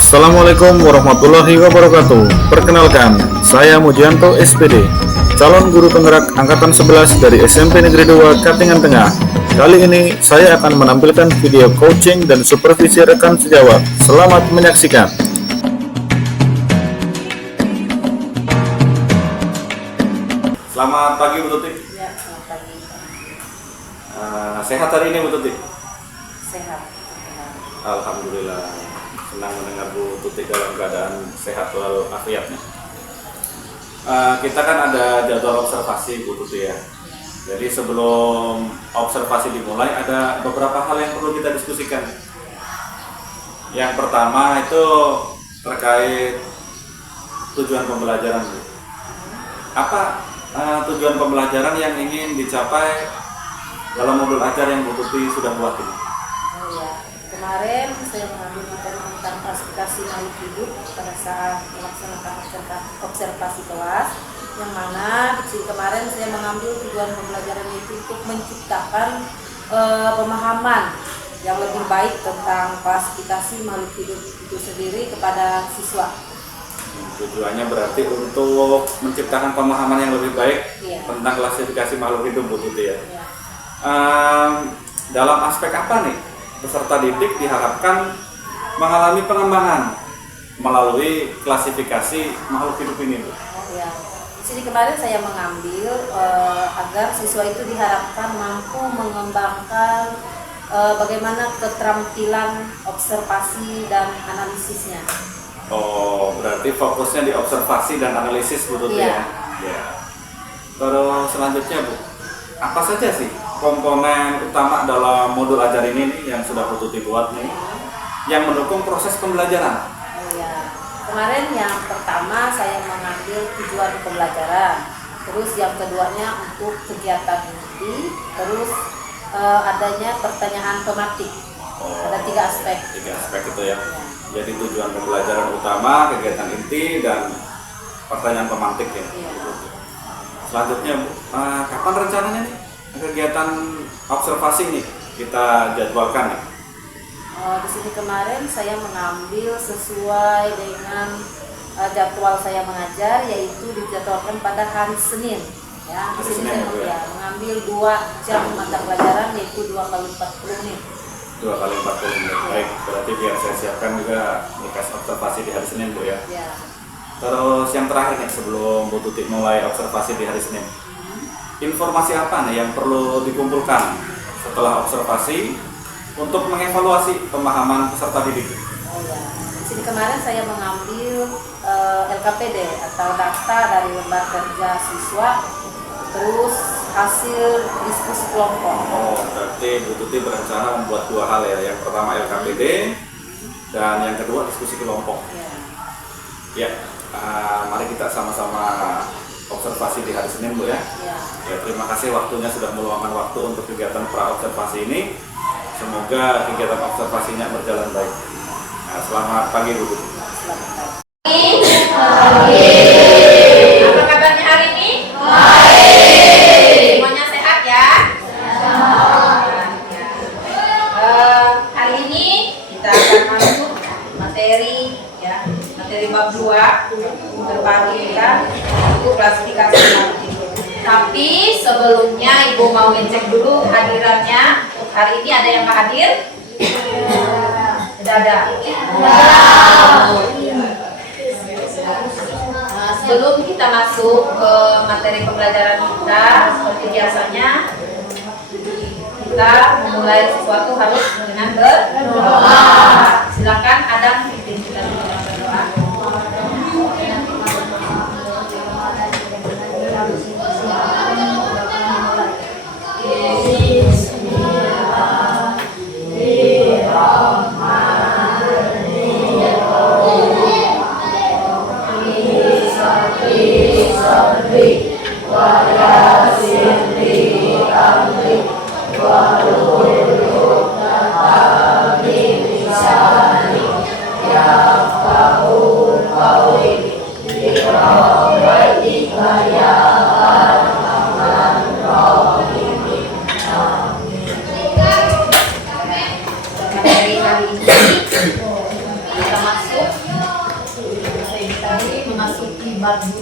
Assalamualaikum warahmatullahi wabarakatuh. Perkenalkan, saya Mujianto SPD, calon guru penggerak angkatan 11 dari SMP Negeri 2 Katingan Tengah. Kali ini saya akan menampilkan video coaching dan supervisi rekan sejawat. Selamat menyaksikan. Selamat pagi Bu Tuti. Ya, selamat pagi. Sehat hari ini Bu Tuti? Sehat. Alhamdulillah. Senang mendengar Bu Tuti dalam keadaan sehat walafiat. Kita kan ada jadwal observasi Bu Tuti ya. Jadi sebelum observasi dimulai ada beberapa hal yang perlu kita diskusikan. Yang pertama itu terkait tujuan pembelajaran Bu. Apa tujuan pembelajaran yang ingin dicapai dalam modul ajar yang Bu Tuti sudah buat ini? Oh ya, kemarin saya mengambil materi tentang klasifikasi makhluk hidup pada saat melaksanakan observasi kelas, yang mana di kemarin saya mengambil tujuan pembelajaran itu untuk menciptakan pemahaman yang lebih baik tentang klasifikasi makhluk hidup itu sendiri kepada siswa. Tujuannya berarti untuk menciptakan pemahaman yang lebih baik tentang klasifikasi makhluk hidup Bu Tuti ya. Dalam aspek apa nih peserta didik diharapkan mengalami pengembangan melalui klasifikasi makhluk hidup ini Bu? Oh ya, di sini kemarin saya mengambil agar siswa itu diharapkan mampu mengembangkan bagaimana keterampilan observasi dan analisisnya. Oh, berarti fokusnya di observasi dan analisis Bu Tuti ya? Ya. Terus selanjutnya Bu, apa saja sih komponen utama dalam modul ajar ini nih yang sudah Bu Tuti buat nih yang mendukung proses pembelajaran? Oh ya, kemarin yang pertama saya mengambil tujuan pembelajaran, terus yang keduanya untuk kegiatan inti, terus adanya pertanyaan tematik. Ada 3 aspek. 3 aspek itu ya. Jadi tujuan pembelajaran utama, kegiatan inti, dan pertanyaan pemantik ya. Selanjutnya Bu, kapan rencananya nih kegiatan observasi nih kita jadwalkan nih? Di sini kemarin saya mengambil sesuai dengan jadwal saya mengajar, yaitu dijadwalkan pada hari Senin. Ya, di sini saya mengambil 2 jam mata pelajaran, yaitu 2 kali 40 menit. 2 kali 40 menit. Baik, berarti biar saya siapkan juga bekas observasi di hari Senin Bu ya. Terus yang terakhir nih sebelum Bu Tuti mulai observasi di hari Senin, informasi apa nih yang perlu dikumpulkan setelah observasi untuk mengevaluasi pemahaman peserta didik? Oh ya, di sini kemarin saya mengambil LKPD atau data dari lembar kerja siswa, terus hasil diskusi kelompok. Oh, berarti Bu Tuti berencana membuat 2 hal ya. Yang pertama LKPD dan yang kedua diskusi kelompok. Ya, mari kita sama-sama observasi di hari Senin Bu ya. Ya, terima kasih waktunya sudah meluangkan waktu untuk kegiatan pra observasi ini. Semoga kegiatan observasinya berjalan baik. Nah, selamat pagi Bu Tuti. Pagi. Apa kabarnya hari ini? Semuanya sehat ya? Hari ini kita akan masuk materi bab 2 terbaru kita untuk klasifikasi makhluk hidup. Tapi sebelumnya Ibu mau ngecek dulu hadirannya. Hari ini ada yang nggak hadir? Tidak ada. Sebelum kita masuk ke materi pembelajaran kita, seperti biasanya kita memulai sesuatu harus dengan berdoa. Silakan Adam pimpin kita dengan berdoa. Wa bab 2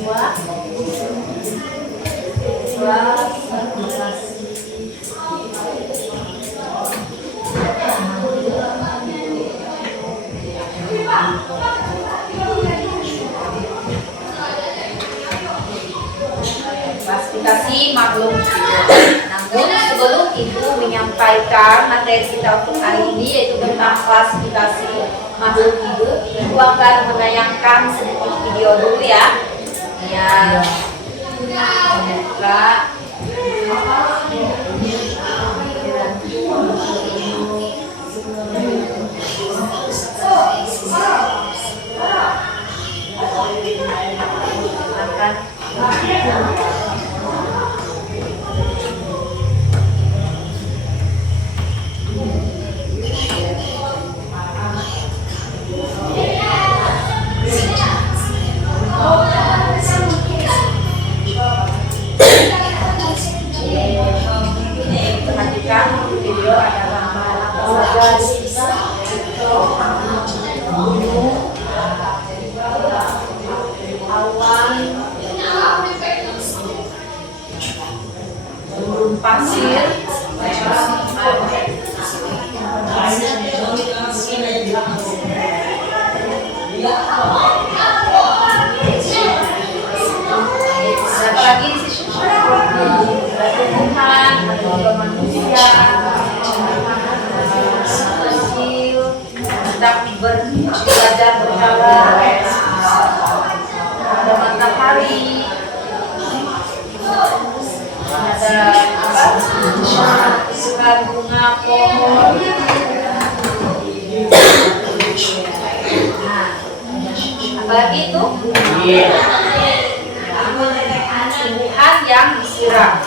klasifikasi makhluk hidup. Namun sebelum Ibu menyampaikan materi kita untuk hari ini, yaitu tentang klasifikasi makhluk hidup, Ibu akan menayangkan sedikit video dulu ya. Ya, membuka. Perhatikan video ada gambar apa saja. Awan, gurun pasir, berapa lagi di situ? Tumbuhan, manusia, kecil, hendak belajar berhala, ada matahari, ada apa? Surat bunga pohon. Nah, apalagi itu? Tumbuhan yang disiram.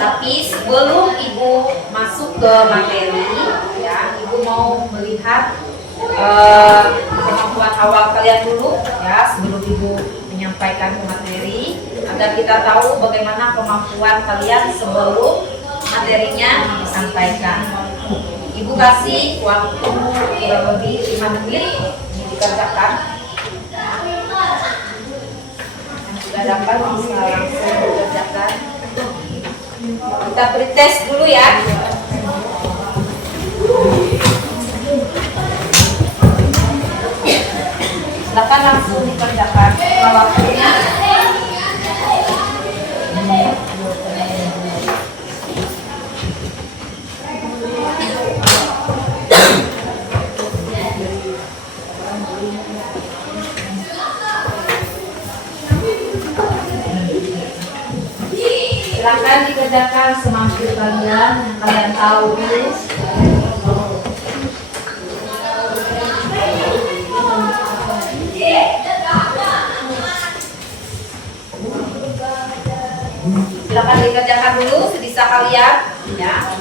Tapi sebelum Ibu masuk ke materi, ya, Ibu mau melihat kemampuan awal kalian dulu, ya, sebelum Ibu menyampaikan materi, agar kita tahu bagaimana kemampuan kalian sebelum materinya disampaikan. Ibu kasih waktu kurang lebih 5 menit ini dikerjakan. Yang sudah dapat bisa langsung dikerjakan. Kita pretest dulu ya. Silakan langsung dikerjakan. Waktunya silakan dikerjakan semampu kalian yang kalian tahu. Silakan dikerjakan dulu sebisa kalian, ya.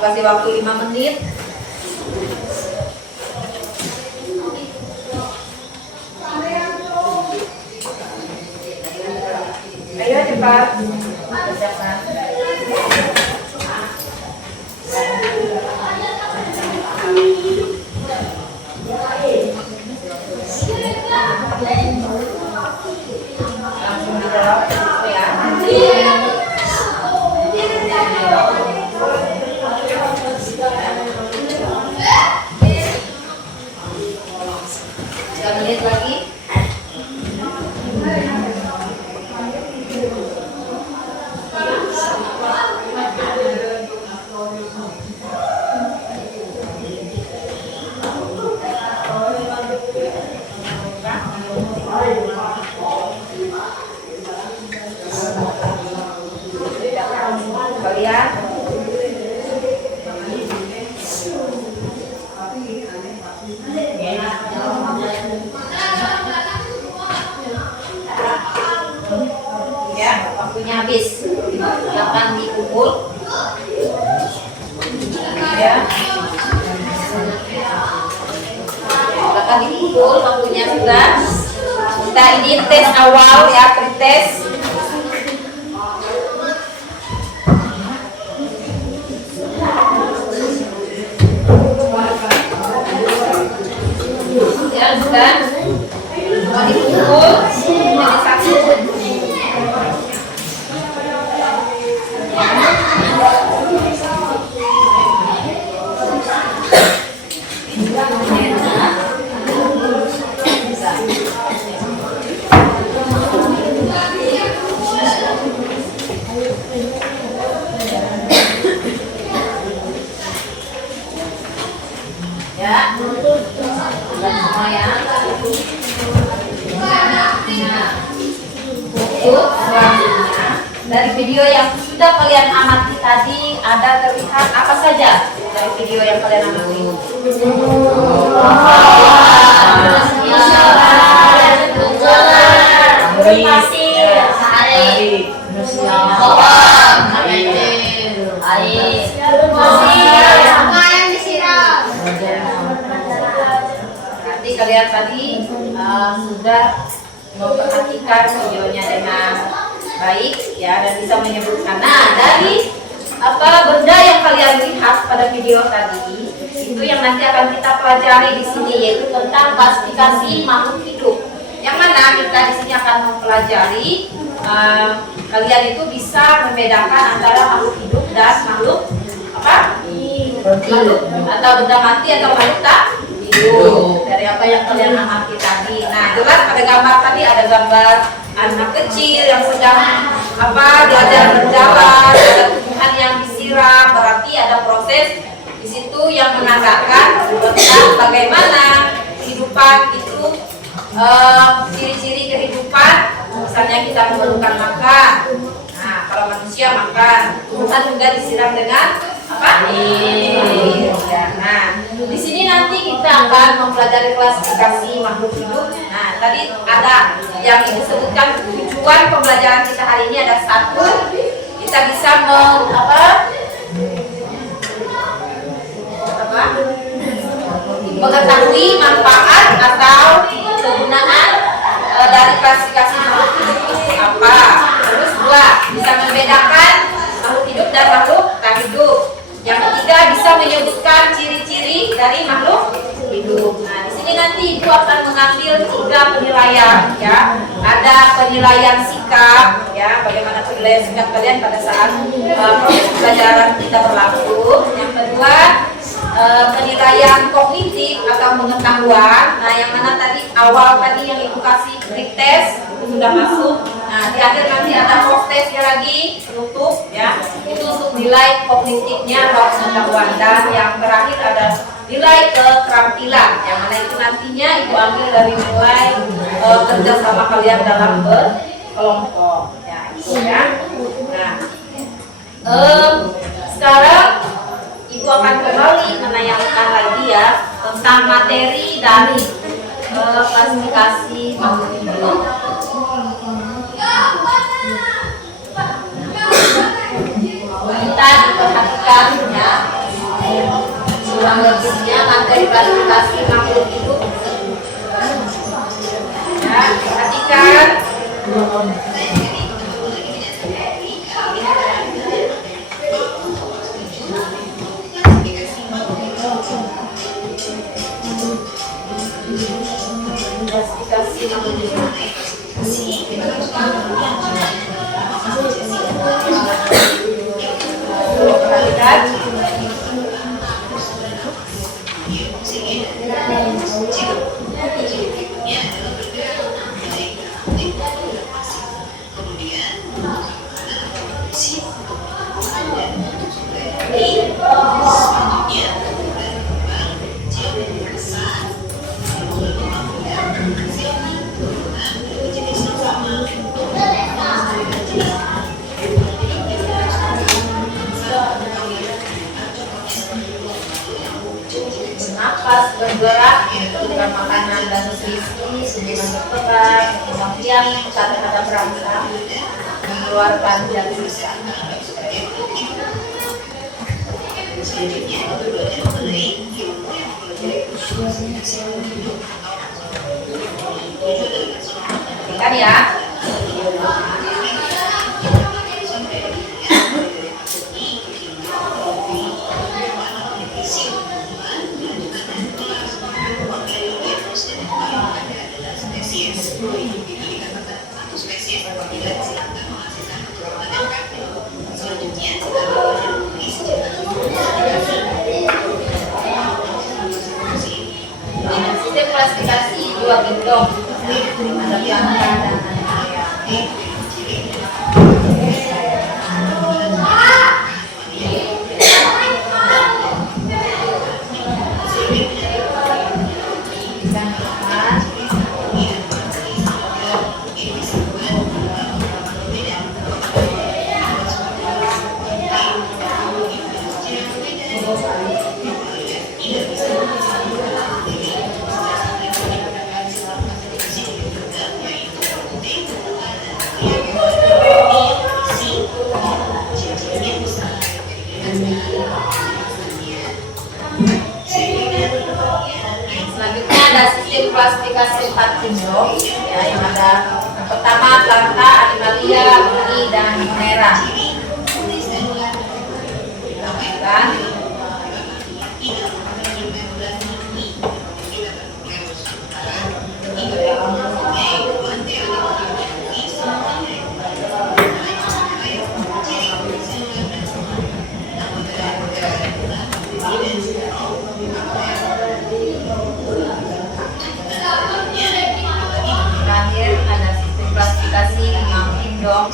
Kasih waktu 5 menit. Ayo cepat kerjakan. Langsung dijawab ya. Jangan lihat lagi. Kalian ya, waktunya habis. Silakan dipukul ya. Silakan dipukul, waktunya sudah. Kita ini tes awal ya, tes. Ya, semua ya. Untuk selanjutnya dari video yang sudah kalian amati tadi ada terlihat apa saja dari video yang kalian amati? Berarti kalian tadi sudah memperhatikan videonya dengan baik ya dan bisa menyebutkan. Nah, dari benda yang kalian lihat pada video tadi itu yang nanti akan kita pelajari di sini, yaitu tentang klasifikasi makhluk hidup. Yang mana kita di sini akan mempelajari kalian itu bisa membedakan antara makhluk hidup dan makhluk makhluk atau benda mati atau makhluk tak hidup. Dari apa yang kalian amati tadi. Nah, jelas pada gambar tadi ada gambar anak kecil yang sedang belajar berjalan, ada tumbuhan yang disiram, berarti ada proses di situ yang menandakan tentang bagaimana kehidupan itu, ciri-ciri kehidupan. Misalnya kita memerlukan makan. Nah, kalau manusia makan, tumbuhan juga disiram dengan air. Nah, di sini nanti kita akan mempelajari klasifikasi makhluk hidup. Nah, tadi ada yang disebutkan tujuan pembelajaran kita hari ini ada satu, kita bisa mengetahui manfaat atau kegunaan dari klasifikasi makhluk hidup itu apa. Terus dua, bisa membedakan makhluk hidup dan makhluk tak hidup. Yang ketiga, bisa menyebutkan ciri-ciri dari makhluk hidup. Nah, di sini nanti Ibu akan mengambil 3 penilaian ya. Ada penilaian sikap ya, bagaimana penilaian sikap kalian pada saat proses pelajaran kita berlangsung. Yang kedua, penilaian kognitif atau pengetahuan. Nah, yang mana tadi awal tadi yang Ibu kasih pretest itu sudah masuk. Nah, di akhir nanti ada post testnya lagi penutup ya. Itu untuk nilai kognitifnya atau pengetahuan. Dan yang terakhir ada nilai keterampilan. Yang mana itu nantinya Ibu ambil dari nilai kerjasama kalian dalam berkelompok. Ya, itu ya. Nah, sekarang Ibu akan kembali menanyakan lagi ya tentang materi dari klasifikasi makhluk hidup. Kita diperhatikan ya kurang lebihnya materi klasifikasi makhluk hidup. Ya, perhatikan. Klasifikasi makhluk hidup. Perhatikan. Napas bergerak, bukan makanan dan nutrisi, hubungan berkembang, kemudian saat ada berangsang mengeluarkan zat sisa. Kan ya? Sistem klasifikasi 2 gendong, ada pelanggan dan anak. Selanjutnya ada sistem klasifikasi 4 kingdom ya, yang ada yang pertama planta, animalia, fungi, dan minera. Kan? Terakhir ada sistem klasifikasi 6 kingdom,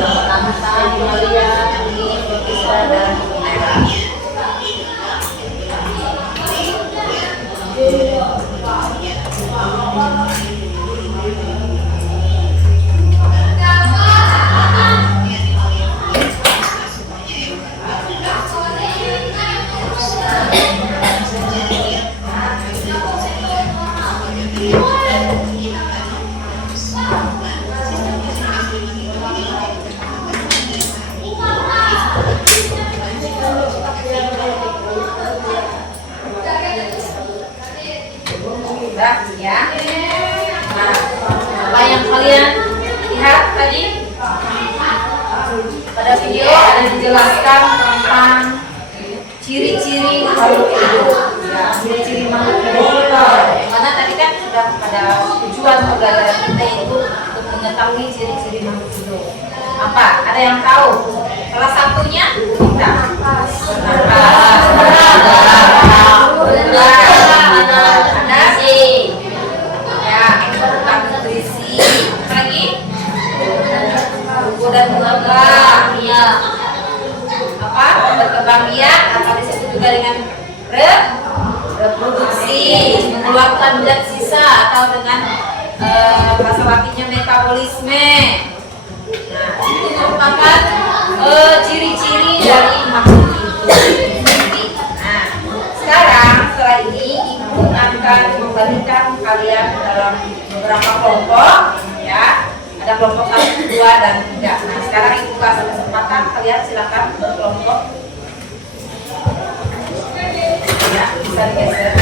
planta, animalia, fungi, protista, dan minera. Udah, ya. Nah, apa yang kalian lihat tadi pada video ada dijelaskan tentang ciri-ciri makhluk hidup. Ya, ciri-ciri makhluk hidup. Karena tadi kan sudah pada tujuan pembelajaran kita itu untuk mengetahui ciri-ciri makhluk hidup. Apa? Ada yang tahu? Salah satunya kita. Dan tenaga ya apa berkembang biak atau disebut juga dengan reproduksi, mengeluarkan zat sisa atau dengan bahasa latinnya metabolisme. Nah, itu merupakan ciri-ciri dari makhluk hidup. Nah, sekarang setelah ini ibu akan membagikan kalian dalam beberapa kelompok ya. Ada kelompok 1, 2, dan 3. Nah, sekarang ibu kasih kesempatan kalian silakan berkelompok. Ya, bisa digeser.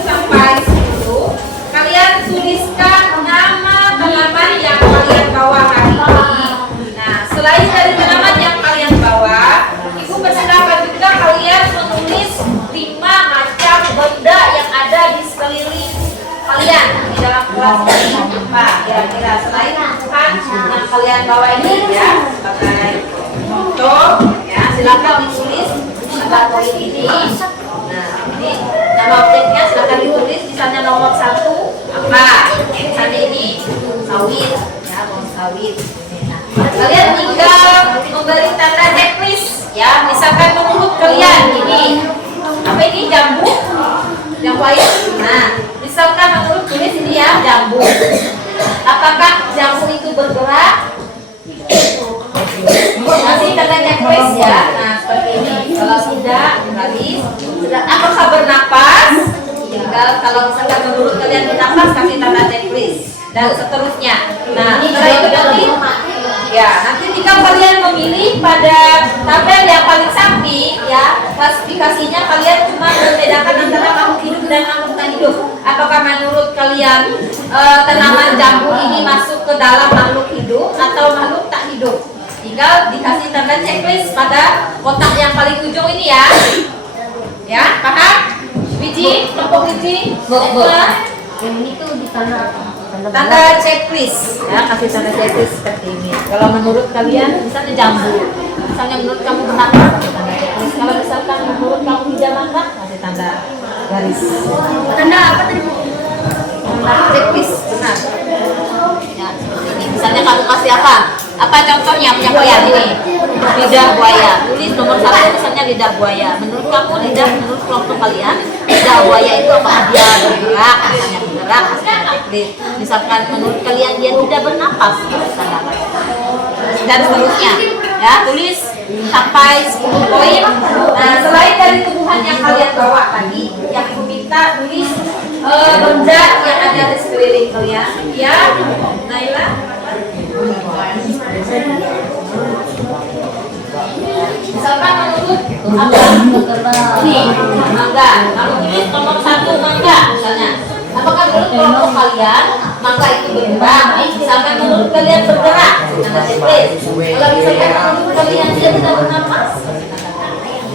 Sampai 10, kalian tuliskan nama tanaman yang apa kira-kira selain tumbuhan yang kalian bawa ini ya sebagai contoh ya, silakan ditulis pada poin ini. Nah, ini nama objeknya silakan ditulis, misalnya nomor 1 apa? Misalnya ini sawit ya, pohon sawit. Nah, kalian tinggal memberi tanda checklist ya, misalkan menurut kalian ini apa ini jambu air. Nah, misalkan menurut tulis ini ya jambu. Apakah jambu itu bergerak? Nanti tanda checklist ya. Nah, seperti ini. Kalau tidak, garis. Apakah bernapas? Tinggal kalau misalkan menurut kalian bernapas, kasih tanda checklist dan seterusnya. Nah, setelah itu nanti ya, nanti tinggal kalian memilih pada tabel yang paling samping ya, klasifikasinya kalian cuma membedakan antara makhluk hidup dan makhluk tak hidup. Apakah menurut kalian tanaman jambu ini masuk ke dalam makhluk hidup atau makhluk tak hidup? Tinggal dikasih tanda checklist pada kotak yang paling ujung ini ya. Ya, paham? Biji, kelompok biji, Yang ini tuh di tanda tanda checklist ya, kasih tanda checklist seperti ini. Kalau menurut kalian misalnya jambu, misalnya menurut kamu benar, kasih tanda checklist. Kalau misalkan menurut kamu tidak benar, kasih tanda garis. tanda apa tadi? Tanda checklist benar ya, seperti ini. Misalnya kamu kasih apa contohnya punya kalian ini lidah buaya, tulis nomor 1 misalnya lidah buaya. Menurut kamu lidah, menurut kelompok kalian lidah buaya itu apakah dia bergerak? Misalnya bergerak, misalkan menurut kalian dia tidak bernapas, dan seterusnya ya, tulis sampai 10 poin. Nah, selain dari tumbuhan yang kalian bawa tadi, yang ibu minta tulis benda yang ada di sekeliling kalian ya, Naila. Misalkan menurut apa? Nih, mangga. Kalau tulis nomor 1 mangga misalnya. Apakah menurut kelompok kalian mangga itu bergerak? Misalkan menurut kalian bergerak, tanda checklist. Kalau misalkan menurut kalian tidak bernapas,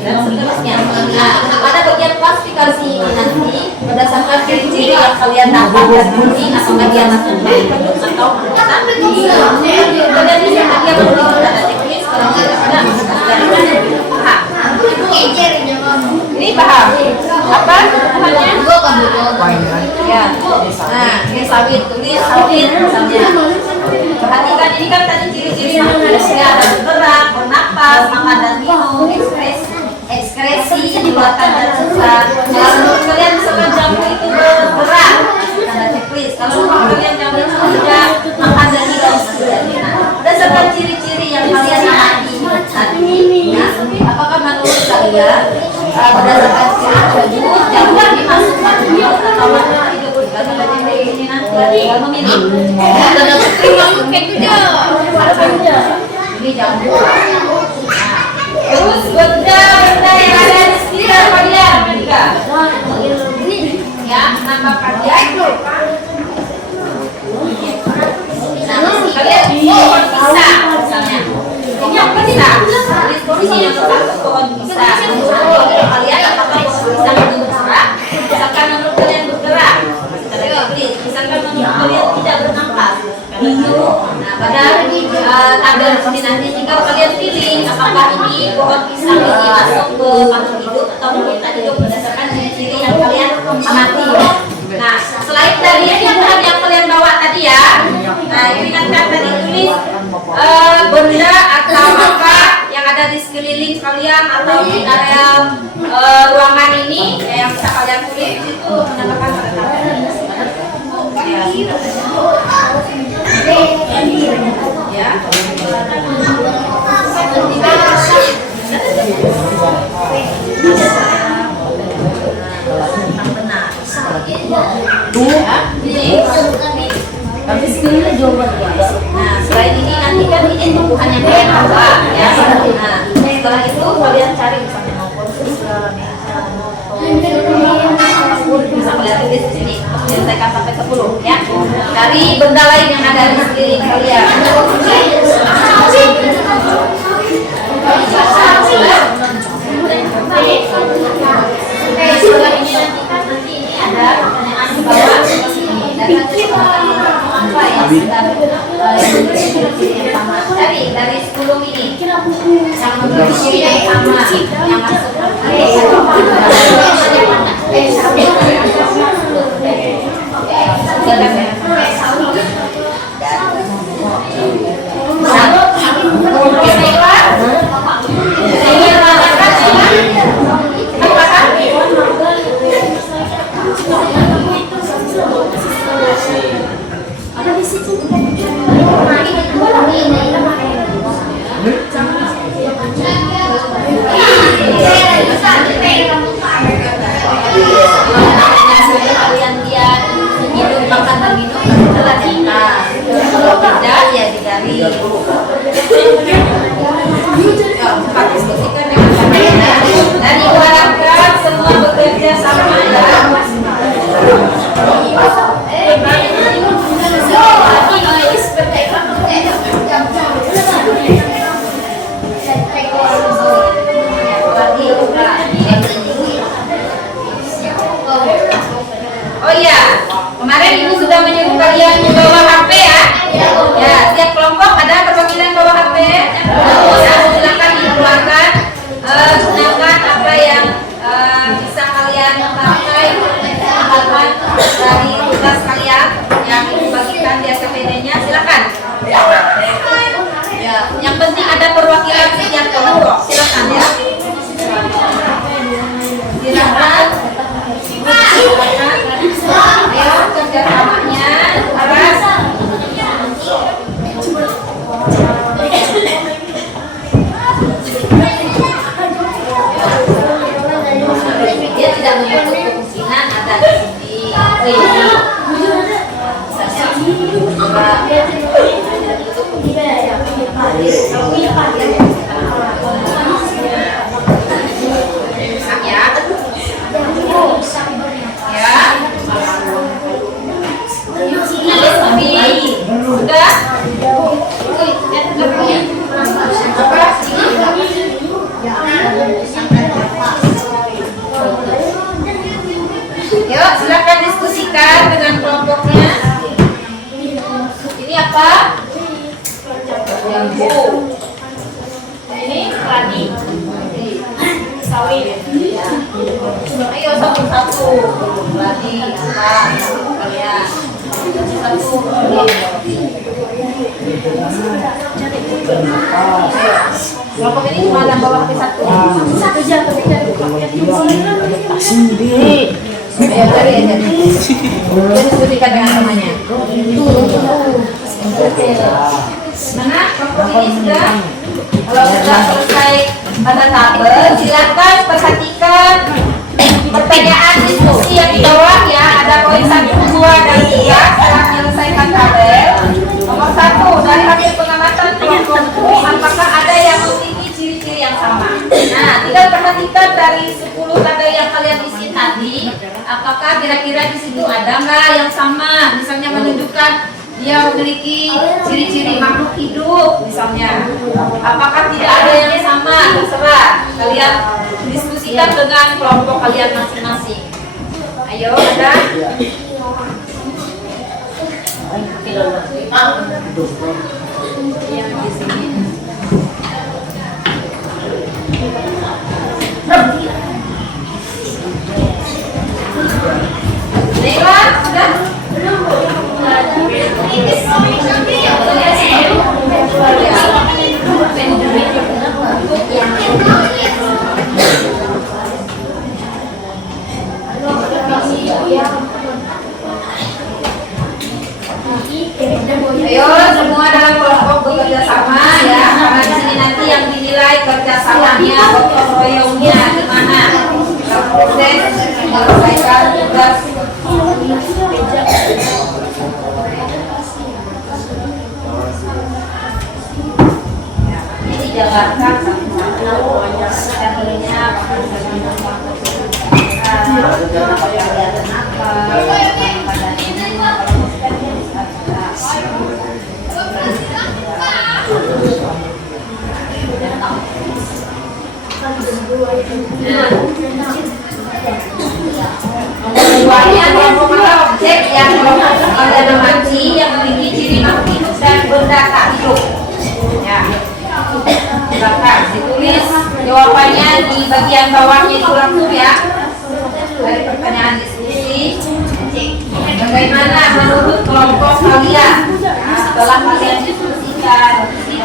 dan seterusnya. Nah, pada bagian klasifikasi ini nanti berdasarkan ciri-ciri yang kalian dapat dari kuning atau bagian masuk atau kalian bisa bagian menurut tanda checklist. Kalau tidak paham. Ini paham? Apa? Namanya? Ya. Nah, ini sawit, tulis sawit misalnya. Perhatikan ini kan tadi ciri-ciri manusia ada bergerak, bernapas, makan dan minum, ekskresi, dikeluarkan dan susah. Kalau menurut kalian misalkan jambu itu bergerak, tanda checklist. Kalau menurut kalian jambu itu tidak makan dan minum, berdasarkan ciri-ciri yang kalian amati tadi, ya, apakah menurut kalian berdasarkan ciri tersebut jambu ini masuk makhluk hidup atau makhluk hidup? Tanda checklist ini nanti tinggal memilih. Tanda checklist masuk kayak gitu. Ini jambu. Terus benda yang ada di sekitar kalian juga. Ya, nama kalian. Nah, kalian pohon pisang misalnya. Ini apa pisang? Tulis posisi yang satu pohon pisang. Menurut kalian apakah pohon pisang itu bergerak? Misalkan menurut kalian bergerak, misalkan menurut kalian tidak bernafas. Itu, nah pada tabel ini nanti tinggal kalian pilih apakah ini pohon pisang ini masuk ke makhluk hidup atau makhluk tak hidup berdasarkan ciri-ciri yang kalian amati. Nah, selain dari tumbuhan yang kalian bawa tadi ya, nah ingatkan tadi tulis benda atau apa yang ada di sekeliling kalian atau di area ruangan ini yang bisa kalian tulis itu menambahkan pada tabel. Ya. Tapi sebenarnya jawaban guys. Nah, selain ini nanti kan ini tumbuhan yang kalian bawa ya. Nah, setelah itu kalian cari misalnya mau bisa kalian tulis di sini, selesaikan sampai 10 ya. Cari benda lain yang ada di sekeliling kalian. Setelah ini nanti kan nanti ini ada pertanyaan di bawah dari dari 10 ini yang memiliki ciri yang sama yang masuk kalian dia hidup makan dan minum adalah cinta. Kalau tidak ya dicari. Diskusikan dengan kalian dan diharapkan semua bekerja sama ya. Oh iya, kemarin ibu sudah menyuruh kalian membawa HP ya. Ya, setiap kelompok ada perwakilan bawa HP. Ya, silakan dikeluarkan, gunakan apa yang bisa kalian pakai amalkan dari tugas kalian yang ibu bagikan di SKPD-nya. Silakan. Ya, yang penting ada perwakilan setiap kelompok. Silakan ya. Silakan. Ayo kerjasamanya harus dia tidak menutup kemungkinan ada di sini. Sudah? Yuk, silakan diskusikan dengan kelompoknya. Ini apa? Jambu. Ini keladi. Sawit. Ayo satu-satu. Keladi, kalian. Satu. Kelompok ini cuma ada bawa HP satu. Satu aja. Ayo cari aja. Dia diskusikan dengan temannya. Mana kelompok ini sudah? Kalau sudah selesai pada tabel, silakan perhatikan pertanyaan diskusi yang di bawah ya. Ada poin 1, 2, dan 3 setelah menyelesaikan tabel. Nomor 1, dari hasil pengamatan kelompokku, apakah ada yang memiliki ciri-ciri yang sama? Nah, tinggal perhatikan dari 10 tabel yang kalian isi tadi, apakah kira-kira di situ ada nggak yang sama? Misalnya menunjukkan dia memiliki ciri-ciri makhluk hidup misalnya. Apakah tidak ada yang sama? Terserah. Kalian diskusikan dengan kelompok kalian masing-masing. Ayo, ada? Yang di sini. Leila, sudah? Ayo semua dalam kelompok bekerja sama ya, karena di sini nanti yang dinilai kerjasamanya, gotong royongnya gimana dalam proses menyelesaikan tugas. Ini dijabarkan satu-satu tekniknya, kelihatan apa pada ini. Keduanya merupakan objek yang organamaji yang memiliki ciri makhluk hidup dan benda tak hidup. Ya. Silakan ditulis jawabannya di bagian bawahnya di tuh ya. Dari pertanyaan diskusi. Bagaimana menurut kelompok kalian? Nah, setelah kalian diskusikan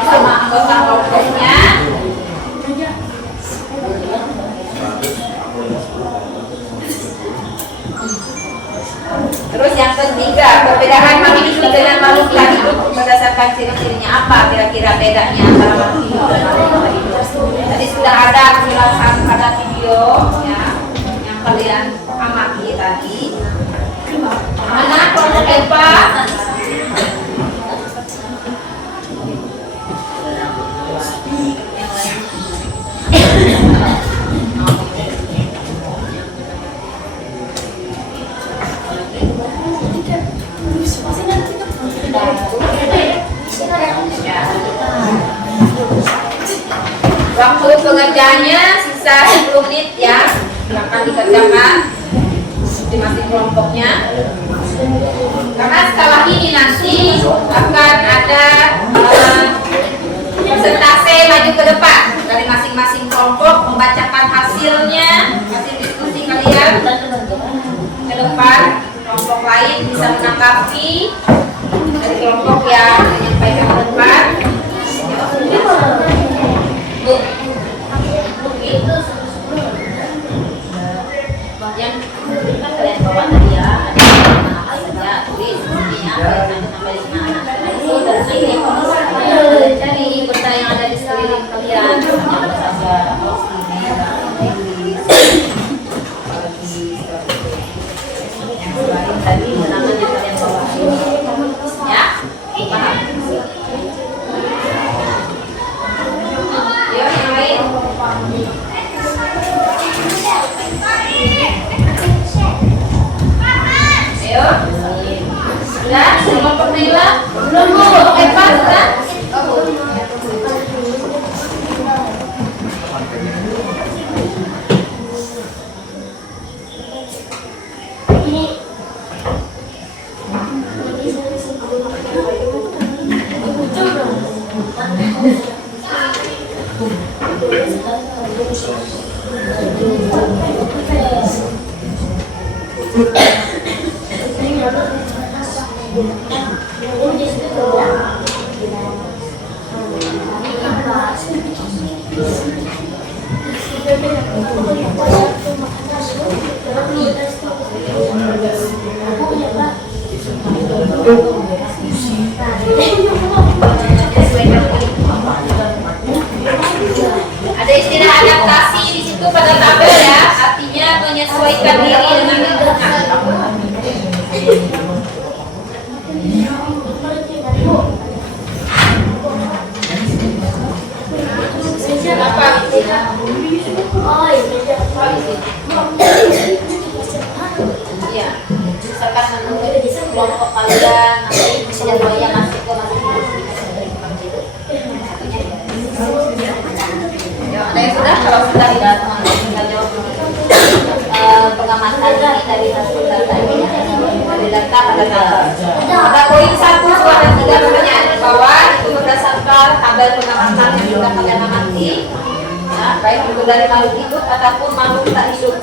sama anggota kelompoknya, terus yang ketiga, perbedaan makhluk hidup dengan makhluk tak hidup berdasarkan ciri-cirinya apa kira-kira bedanya antara makhluk hidup dan makhluk tak hidup? Tadi sudah ada penjelasan pada video ya, yang kalian amati tadi. Mana kelompok EPA? Waktu pengerjaannya sisa 10 menit ya, silakan dikerjakan di masing kelompoknya. Karena setelah ini nanti akan ada presentase maju ke depan dari masing-masing kelompok membacakan hasilnya, hasil diskusi kalian ke depan. Kelompok lain bisa menanggapi dari kelompok yang menyampaikan ke depan. Yang kalian bawa tadi ya, ada apa saja, tulis intinya sampai dengan cari benda yang ada di sekeliling kalian, apa saja, yang lain tadi namanya kalian bawa ya, paham? Yuk yang lain. Ayo. Sudah? Sama Pernila? Belum Bu. Eva sudah? Ada istilah adaptasi di situ pada tabel ya, artinya menyesuaikan diri dengan lingkungan. Apa istilah? Iya, misalkan menurut kelompok kalian nanti menyesuaikan masuk ke masing-masing. Ada yang sudah? Kalau sudah tidak tinggal jawab pengamatan ini dari hasil data ini ya, dari data pada tabel. Pada poin 1 ada 3 pertanyaan di bawah itu berdasarkan tabel pengamatan yang sudah kalian amati. Ya, baik itu dari makhluk hidup ataupun makhluk tak hidup.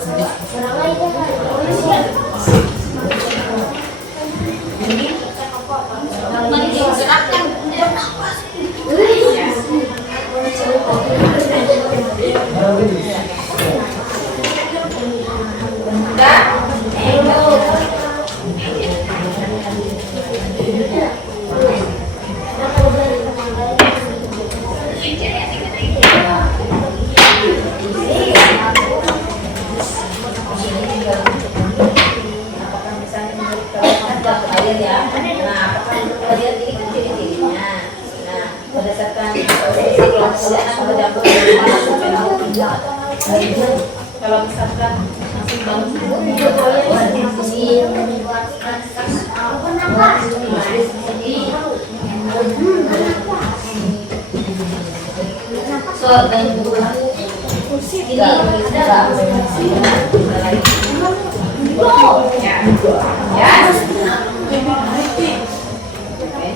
Kalau misalkan masih bangun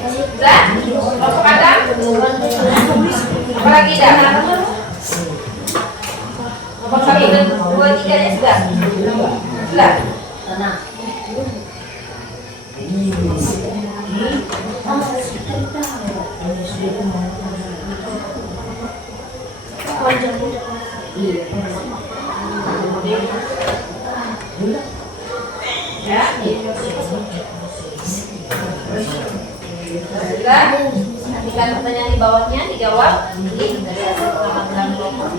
Sudah? Kelompok Adam? Apalagi dah? Kelompok 1 dan 2, 3 nya sudah? Sudah? Ya? Sudah? Nantikan pertanyaan di bawahnya dijawab. Ini dari hasil pengamatan kelompok.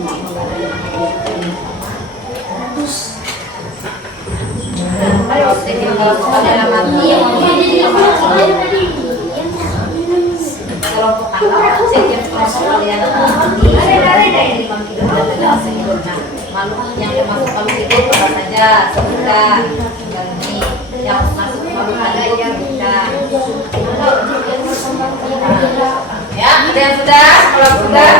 Ayo, kita kelompok dalam arti kelompok awal, sekian kelompok kalian amati makhluk yang termasuk makhluk hidup apa saja sebutkan. Ini yang masuk makhluk hidup sebutkan. Ya, ada yang sudah? Kalau sudah,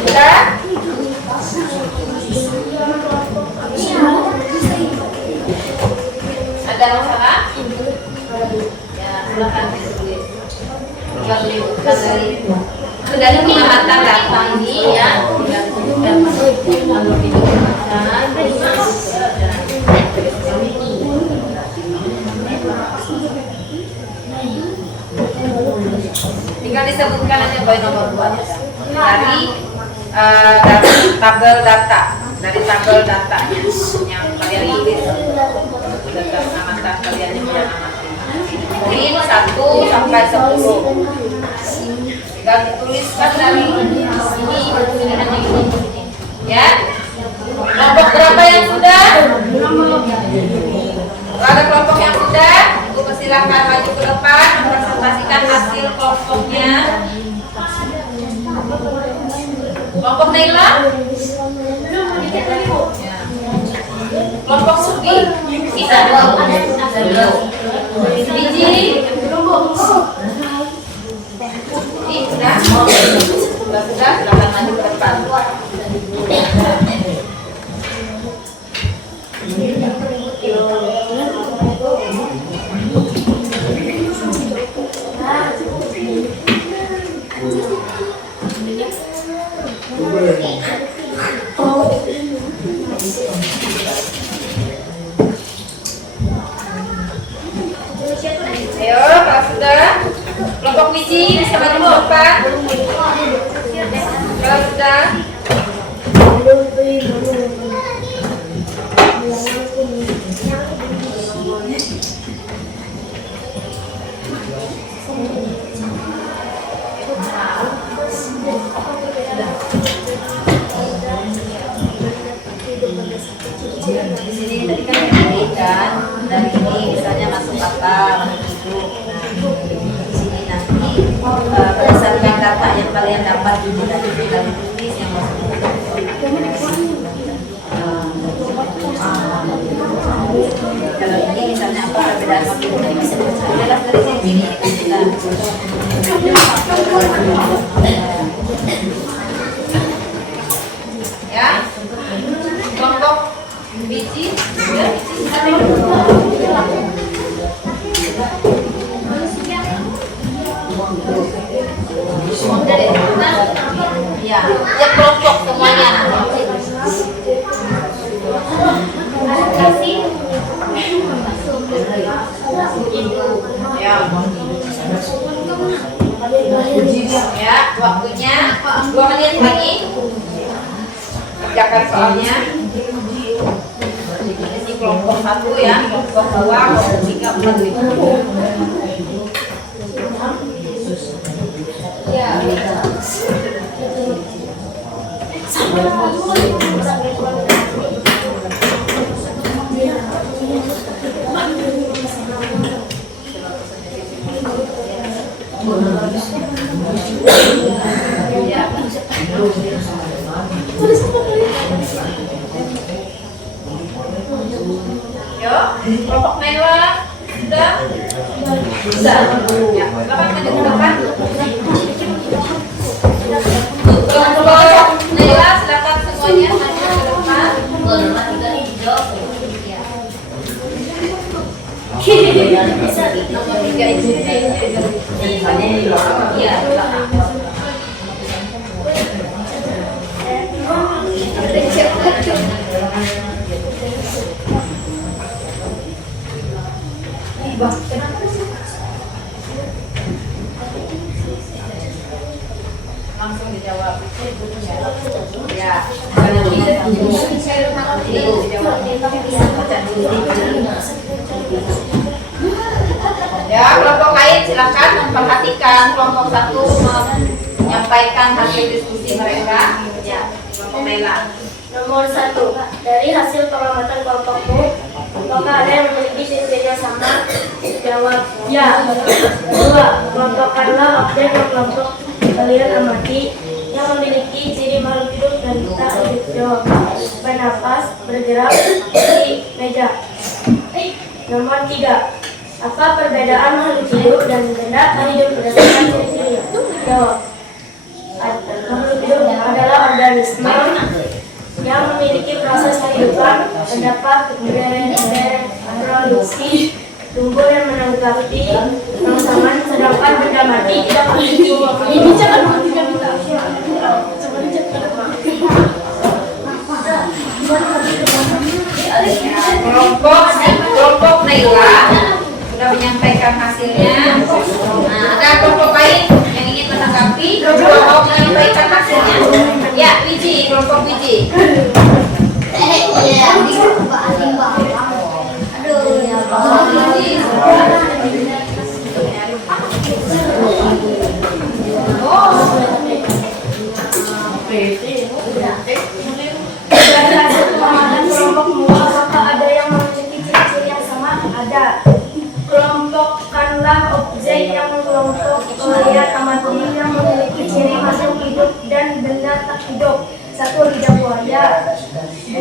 sudah? Ada masalah? Ya, silakan ditulis. Tinggal disebutkan dari pengamatan data ini ya. Tinggal disebutkan makhluk hidup tinggal disebutkan aja poin nomor 2 dari tabel data, dari tabel datanya yang kalian tulis data pengamatan kalian yang mengamati. Poin 1 sampai 10 tinggal dituliskan dari sini ya. Kelompok berapa yang sudah? Kalau ada kelompok yang sudah, Ibu persilakan maju ke depan presentasikan hasil kelompoknya. Kelompok Naila? Ya. Kelompok Subi? Kita biji? Ini sudah? Sudah, silakan maju ke depan. Ayo, kalau sudah, kelompok biji bisa maju ke depan. Kalau sudah, di sini tadi kan diberikan dari ini misalnya masuk akal hidup. Nah, di sini nanti berdasarkan data yang kalian dapat ini tadi tinggal ditulis yang masuk akal. Kalau ini misalnya apa perbedaan waktu ini bisa jelas dari sini ya. Kelompok biji ya, ya, ya kelompok semuanya. Ya, waktunya 2 menit lagi. Kerjakan soalnya. Ini kelompok 1 ya, kelompok 2, kelompok 3, 4, 5. Ya. Yo, kelompok Naila sudah? Sudah. Ya, silakan maju ke depan. Kelompok Naila silakan semuanya maju ke depan. Nomor 3 itu iya. Langsung dijawab. Ya. Ya, kelompok lain silakan memperhatikan kelompok 1 menyampaikan hasil diskusi mereka. Ya, kelompok Mela. Nomor 1, dari hasil pengamatan kelompokmu, apakah ada yang memiliki ciri-ciri yang sama? Jawab ya. 2, kelompokkanlah objek yang kelompok kalian amati yang memiliki ciri makhluk hidup dan tak hidup. Jawab bernapas, bergerak, di meja. Nomor 3, apa perbedaan makhluk hidup dan benda tak hidup berdasarkan ciri-cirinya? Jawab makhluk hidup adalah organisme yang memiliki proses kehidupan, terdapat reproduksi, tumbuh dan menanggapi rangsangan, sedangkan benda mati tidak memiliki ini jangan kelompok Naila sudah menyampaikan hasilnya. Nah, ada kelompok lain yang ingin menanggapi juga mau menyampaikan hasilnya. Ya, Wiji, kelompok Wiji. Dari hasil pengamatan kelompokmu, apakah ada yang memiliki ciri-ciri yang sama? Ada. Kelompokkanlah objek yang kelompok kalian amati yang memiliki ciri makhluk hidup dan benda tak hidup. 1, lidah buaya. 2,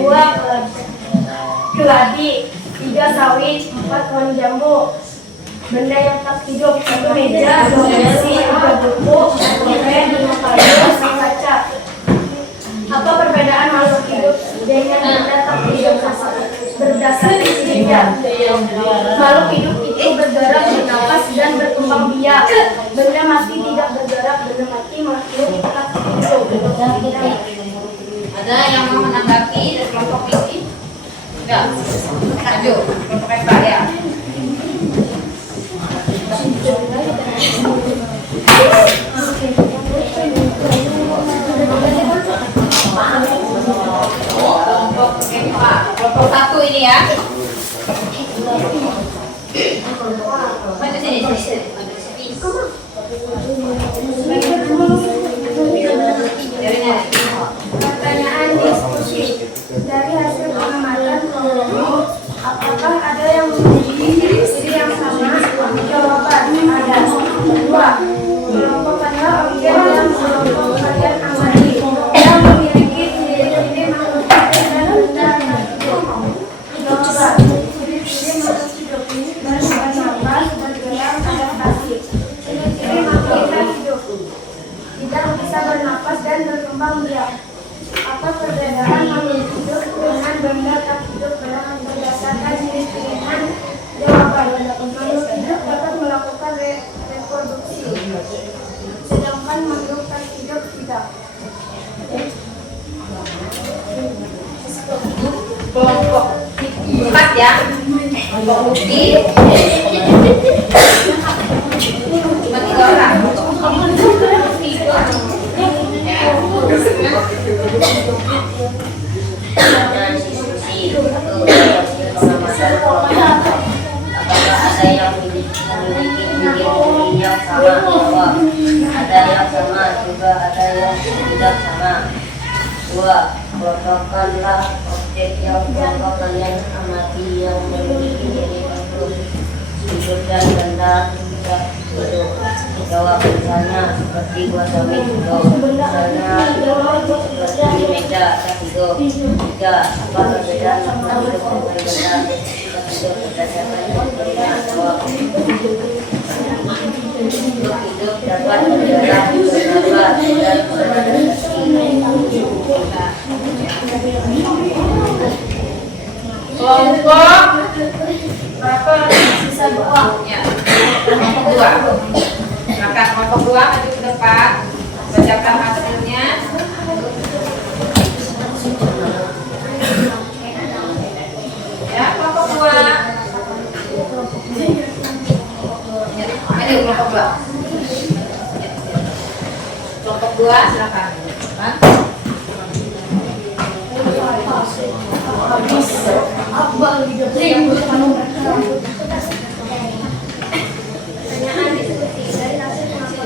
keladi. 3, sawit. 4, pohon jambu. Benda yang tak hidup. 1, meja. 2, kursi. 4, buku. 5, kayu. 6, kaca. Apa perbedaan makhluk hidup dengan benda tak hidup berdasarkan cirinya? Makhluk hidup itu bergerak, bernapas, dan berkembang biak. Benda mati tidak bergerak, benda mati makhluk tak hidup. Ada yang mau menanggapi dari kelompok ini? Enggak. Lanjut, kelompok Eva ya. Kelompok Eva, kelompok 1 ini ya. Mana sini? Pertanyaan diskusi. Dari hasil pengamatan kelompokmu, apakah ada yang memiliki ciri yang sama? Jawaban ada. 2, kelompokkanlah objek yang kelompok kalian amati yang memiliki ciri-ciri makhluk hidup dan benda tak hidup. Jawaban ciri-ciri makhluk hidup ini bernapas, bergerak, adaptasi. Ciri-ciri makhluk tak hidup tidak bisa bernapas dan berkembang biak. Apa perbedaan makhluk hidup dengan benda tak hidup berdasarkan ciri-cirinya? Jawaban makhluk hidup dapat melakukan reproduksi, sedangkan makhluk tak hidup tidak. Kelompok 4 ya. Kelompok Putih. Cuma 3 orang. Ada yang memiliki ciri-ciri yang sama? Jawab ada yang sama, juga ada yang tidak sama. 2, kelompokkanlah objek yang kelompok kalian amati yang memiliki ciri makhluk hidup dan benda tidak hidup. Jawab misalnya seperti buah sawit hidup, misalnya seperti meja tak hidup. 3, apa perbedaan makhluk hidup dengan benda tak hidup berdasarkan cirinya? Jawab hidup dapat bergerak, bernapas, dan beradaptasi. Kelompok berapa? Sisa Ya. Kelompok 2. Maka kelompok 2 maju ke depan. Bacakan hasilnya. Ya, kelompok 2. Ayo kelompok 2. Kelompok 2 silakan. Pertanyaan diskusi dari hasil pengamatan.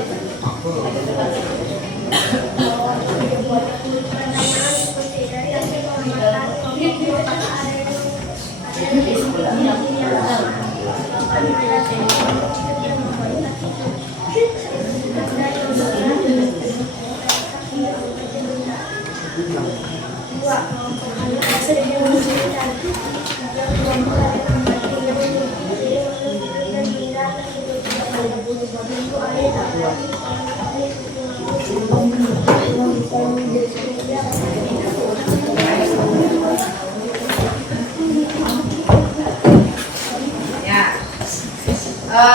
Pertanyaan diskusi dari hasil pengamatan konflik di mana ada yang Ya.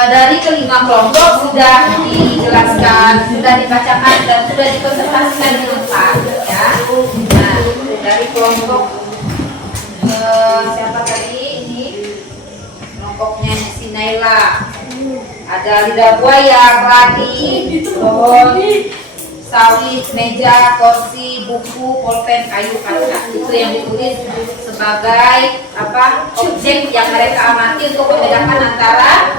Dari kelima kelompok sudah dijelaskan, sudah dibacakan dan sudah dikonsentrasikan di depan, ya. Nah, dari kelompok siapa tadi ini? Kelompoknya si Naila. Ada lidah buaya, keladi, pohon, sawit, meja, kursi, buku, pulpen, kayu, kaca. Itu yang ditulis sebagai apa? Objek yang mereka amati untuk membedakan antara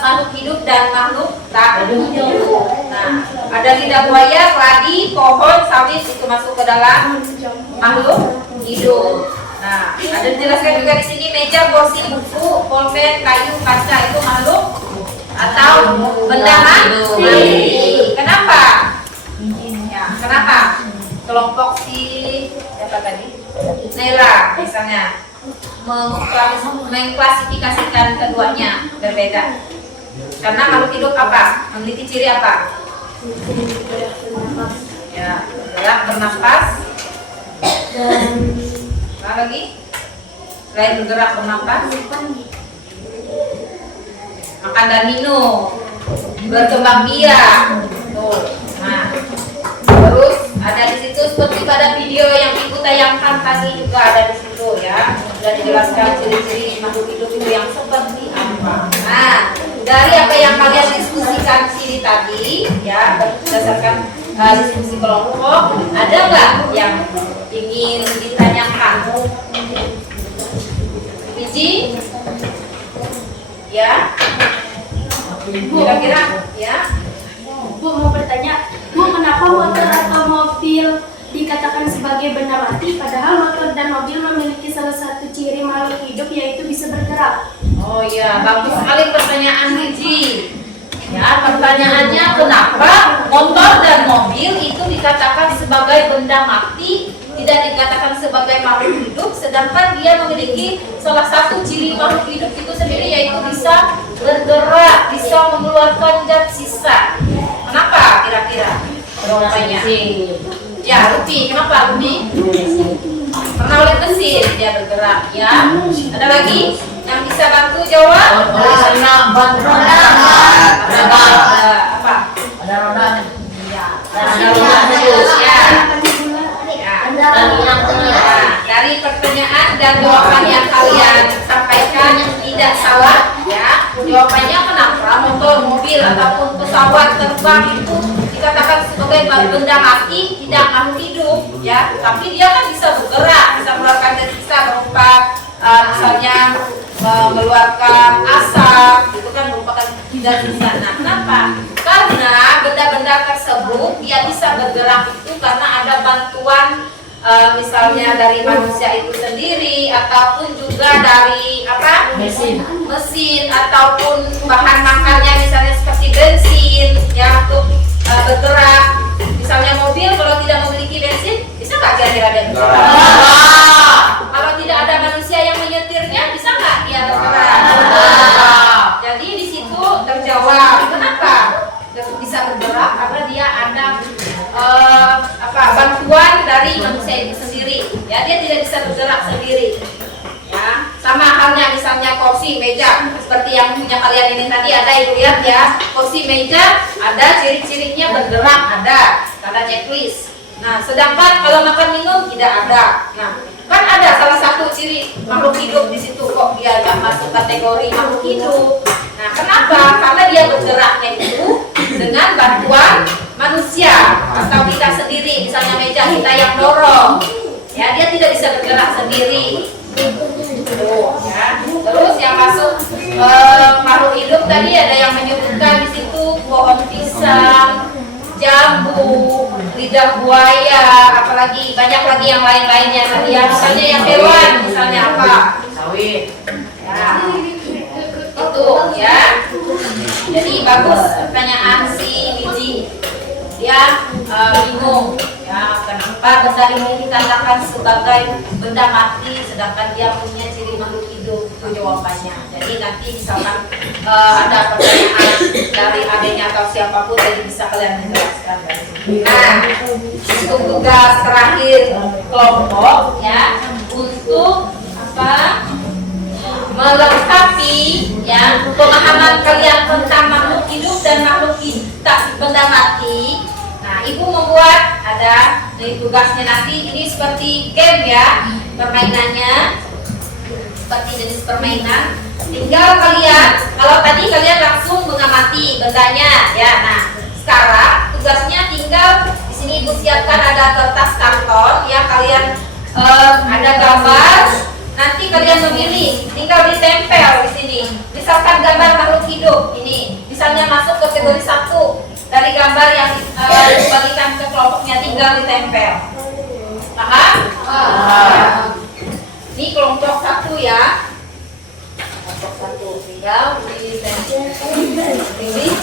makhluk hidup dan makhluk tak hidup. Nah, ada lidah buaya, keladi, pohon, sawit itu masuk ke dalam makhluk hidup. Nah, ada dijelaskan juga di sini meja, kursi, buku, pulpen, kayu, kaca itu makhluk atau benda mati. Kenapa? Ya, kenapa? Kelompok si siapa tadi? Nela misalnya mengklasifikasikan keduanya berbeda. Karena makhluk hidup apa? Memiliki ciri apa? Ya, bergerak, bernafas. Dan apa lagi? Selain bergerak, bernafas, makan dan minum, berkembang biak. Tuh. Nah, terus ada di situ seperti pada video yang ibu tayangkan tadi juga ada di situ ya. Sudah dijelaskan ciri-ciri makhluk hidup itu yang seperti apa. Nah, dari apa yang kalian diskusikan sini tadi ya, berdasarkan diskusi kelompok, ada nggak yang ingin ditanyakan? Biji? Ya? Kira-kira? Ya? Bu mau bertanya, Bu, kenapa motor atau mobil dikatakan sebagai benda mati, padahal motor dan mobil memiliki salah satu ciri makhluk hidup yaitu bisa bergerak? Oh iya, bagus sekali pertanyaan Biji. Ya, pertanyaannya kenapa motor dan mobil itu dikatakan sebagai benda mati, tidak dikatakan sebagai makhluk hidup, sedangkan dia memiliki salah satu ciri makhluk hidup itu sendiri yaitu bisa bergerak, bisa mengeluarkan zat sisa. Kenapa kira-kira jawabannya? Ya, Rupi. Kenapa Rupi? Karena oleh mesin dia bergerak. Ya. Ada lagi yang bisa bantu jawab? Karena bantu roda. Apa? Ada roda. Ya. Ada roda. Ya. Dari pertanyaan dan jawaban yang kalian sampaikan tidak salah ya. Jawabannya kenapa motor, mobil ataupun pesawat terbang itu dikatakan sebagai benda mati, tidak makhluk hidup ya. Tapi dia kan bisa bergerak, bisa mengeluarkan zat sisa berupa misalnya mengeluarkan asap, itu kan merupakan zat sisa. Nah, kenapa? Karena benda-benda tersebut dia bisa bergerak itu karena ada bantuan misalnya dari manusia itu sendiri ataupun juga dari apa mesin ataupun bahan makannya misalnya seperti bensin ya untuk bergerak. Misalnya mobil kalau tidak memiliki bensin bisa nggak kira-kira dia bergerak? Kalau tidak ada manusia yang menyetirnya bisa nggak dia bergerak? Jadi di situ terjawab kenapa bisa bergerak, karena dia ada bantuan dari manusia itu sendiri ya, dia tidak bisa bergerak sendiri ya. Sama halnya misalnya kursi, meja, seperti yang punya kalian ini tadi ada, ibu lihat ya, kursi, meja ada ciri-cirinya bergerak, ada checklist. Nah, sedangkan kalau makan minum tidak ada. Nah, kan ada salah satu ciri makhluk hidup di situ, kok dia nggak masuk kategori makhluk hidup. Nah, kenapa? Karena dia bergeraknya itu dengan bantuan manusia atau kita sendiri. Misalnya meja kita yang dorong, ya dia tidak bisa bergerak sendiri. Tuh, ya. Terus yang masuk makhluk hidup tadi ada yang menyebutkan di situ pohon pisang, jambu, lidah buaya, apalagi banyak lagi yang lain-lainnya tadi ya. Misalnya yang hewan, misalnya apa? Sawit. Ya. Itu ya. Jadi bagus pertanyaan si Wiji. Dia bingung ya, kenapa benda ini dikatakan sebagai benda mati sedangkan dia punya ciri makhluk hidup. Itu jawabannya. Jadi nanti misalkan ada pertanyaan dari adanya atau siapapun, jadi bisa kalian menjelaskan dari sini. Nah, untuk tugas terakhir kelompok ya, untuk apa? Melengkapi ya pemahaman kalian tentang makhluk hidup dan makhluk tak benda mati. Nah, ibu membuat ada dari tugasnya nanti ini seperti game ya, permainannya seperti jenis permainan. Tinggal kalian, kalau tadi kalian langsung mengamati bendanya ya. Nah, sekarang tugasnya tinggal di sini ibu siapkan ada kertas karton ya, kalian ada gambar. Nanti kalian memilih, tinggal ditempel di sini. Misalkan gambar makhluk hidup ini, misalnya masuk kategori 1 dari gambar yang dibagikan ke kelompoknya, tinggal ditempel. Paham? Ini kelompok 1 ya. Kelompok 1 tinggal ditempel. Pilih.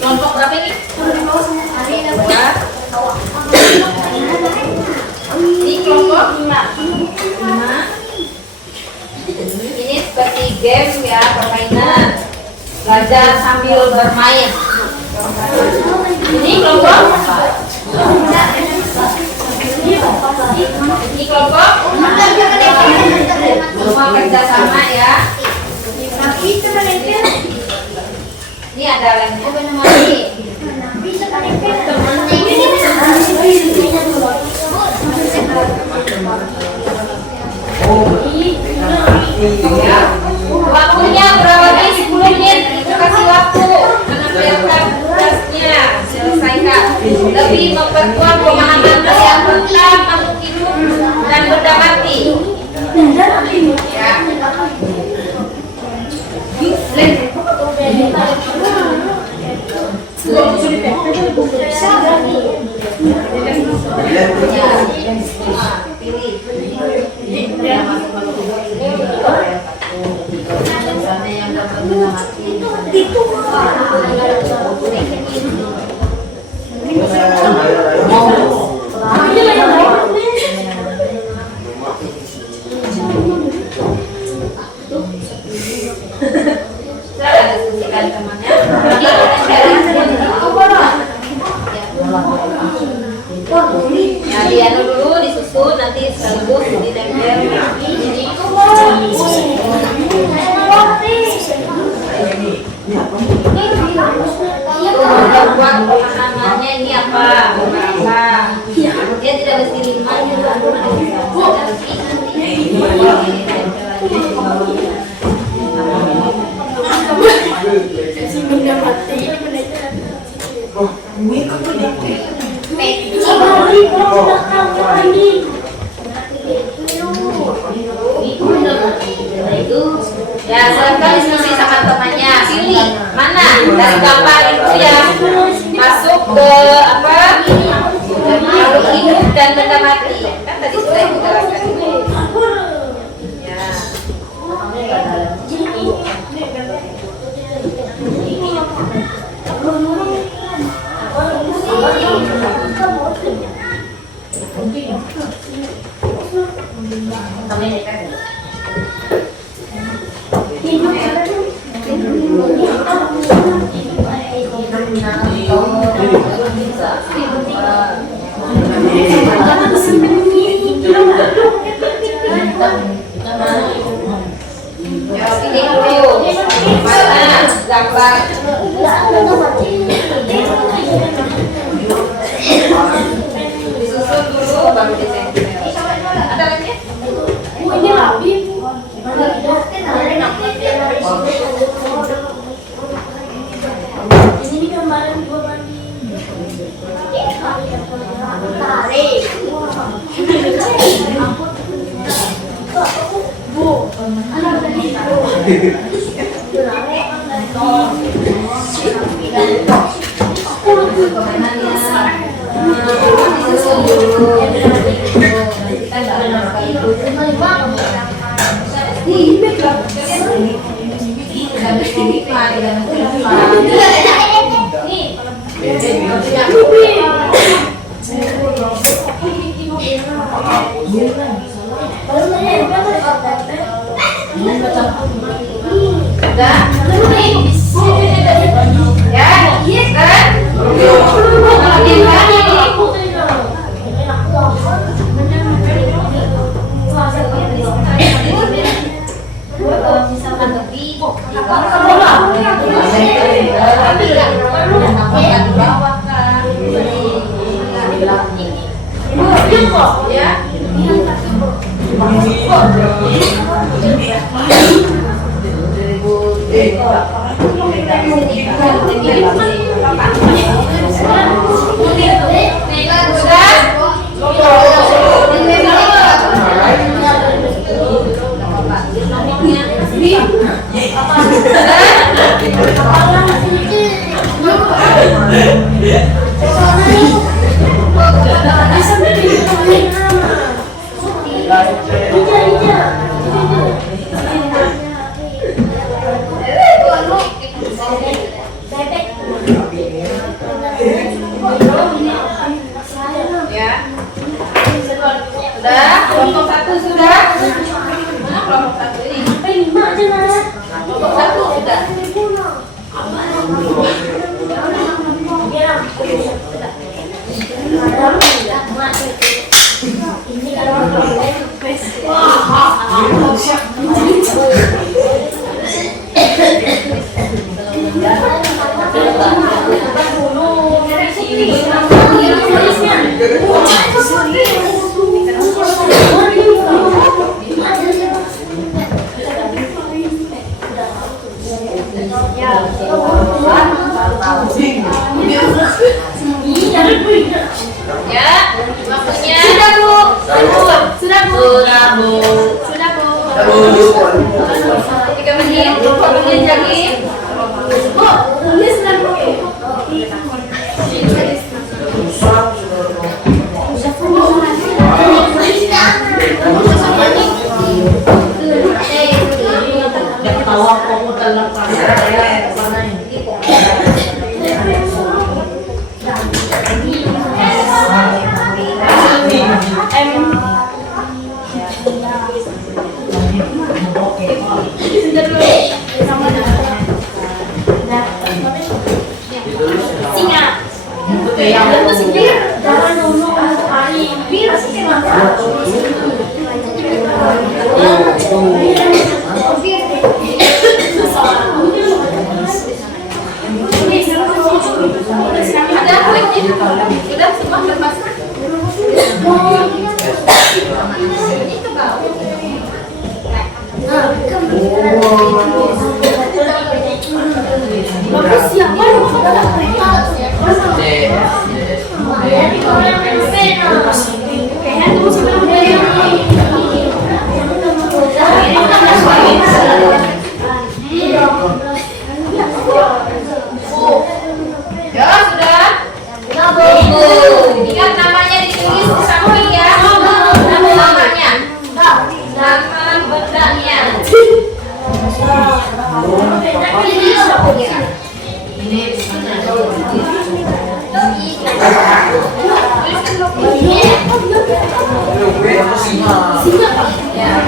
Kelompok berapa ini? 2. Ini kelompok 5. Ini seperti game ya, permainan belajar sambil bermain. Ini kelompok semua kerja sama ya. Ini ada lainnya. Ya. Waktunya berapa nih? 10 menit. Kasih waktu menampilkan tugasnya, selesaikan. Lebih memperkuat pemahaman kalian tentang makhluk hidup dan benda mati. Ya. Nah, dianu dulu, disusun, nanti sekaligus ditempel. Buat pemahamannya ini apa? Dia tidak mesti 5 ya, silakan diskusi sama temannya. Pilih mana dari gambar itu yang masuk ke apa? Makhluk hidup dan benda mati. Kan tadi sudah ibu jelaskan itu. Ya. Kita disuntik dulu. Mana gambar? Disusun dulu baru ditempel. Ada lagi? Ini kemarin gua mandi. Tarik. Bu, anak tadi. Disusun dulu. Kita nggak ada itu. Sudah, kelompok 1 sudah. Mana kelompok 1 ini? Kelompok 1 sudah. Ya, waktunya sudah Bu. Sudah Bu. 3 menit, 4 menit lagi. Bu, tulis dan Bu. Sudah semua terpasang. Ya sudah. Ingat namanya ditulis di samping ya. Namanya. Nama bendanya.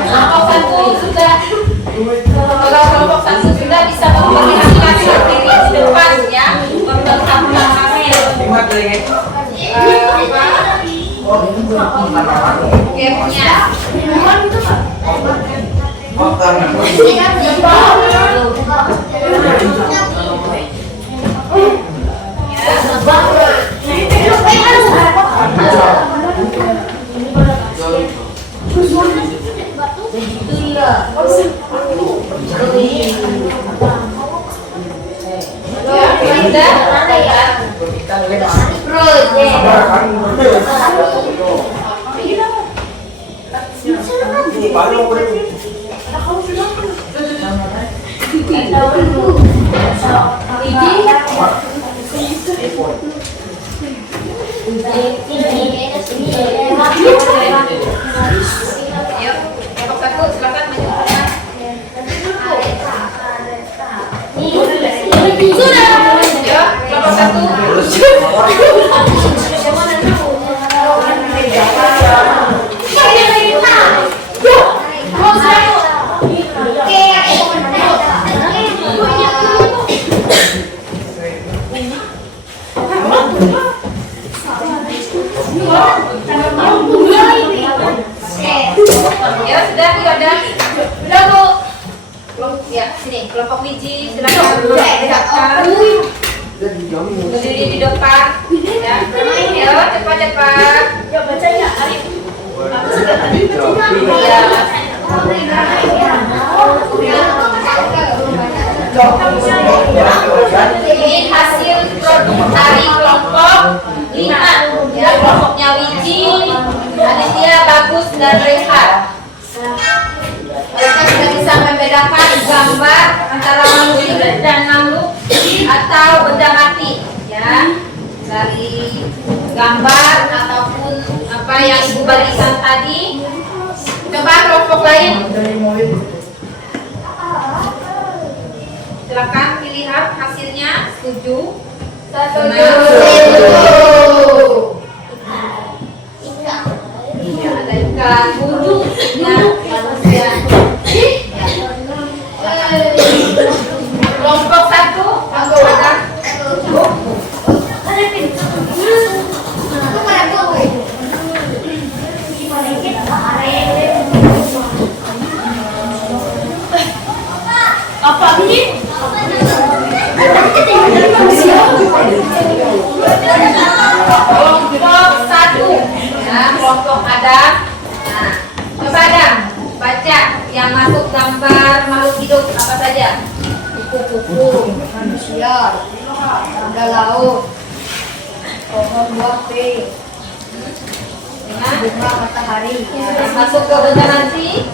Kelompok 1 sudah. Kalau kelompok 1 sudah bisa berkoordinasi berdiri di depan ya. Membentang belakangnya. Gamenya. Ayo, kelompok 1 silakan maju. Ayo, kelompok 1. Ya, sudah ada. Sudah, Bu. Ya, sini kelompok biji silakan berdiri di depan. Ya, ayo cepat-cepat. Ya, bacanya Arif. Ini hasil produk dari kelompok 5 ya, kelompoknya Wiji, Aditya, Bagus, dan Rehat. Mereka sudah bisa membedakan gambar antara makhluk hidup dan makhluk atau benda mati ya, dari gambar ataupun apa yang Ibu bagikan tadi. Coba kelompok lain, silakan dilihat hasilnya. Setuju? Ada ikan wujud dan manusia. Kelompok 1 ada apa ini? Kelompok 1 ya, kelompok Adam. Nah, coba Adam baca yang masuk gambar makhluk hidup apa saja? Kupu-kupu, manusia, tangga laut, pohon buah teh, bunga matahari, Yang masuk ke benda nanti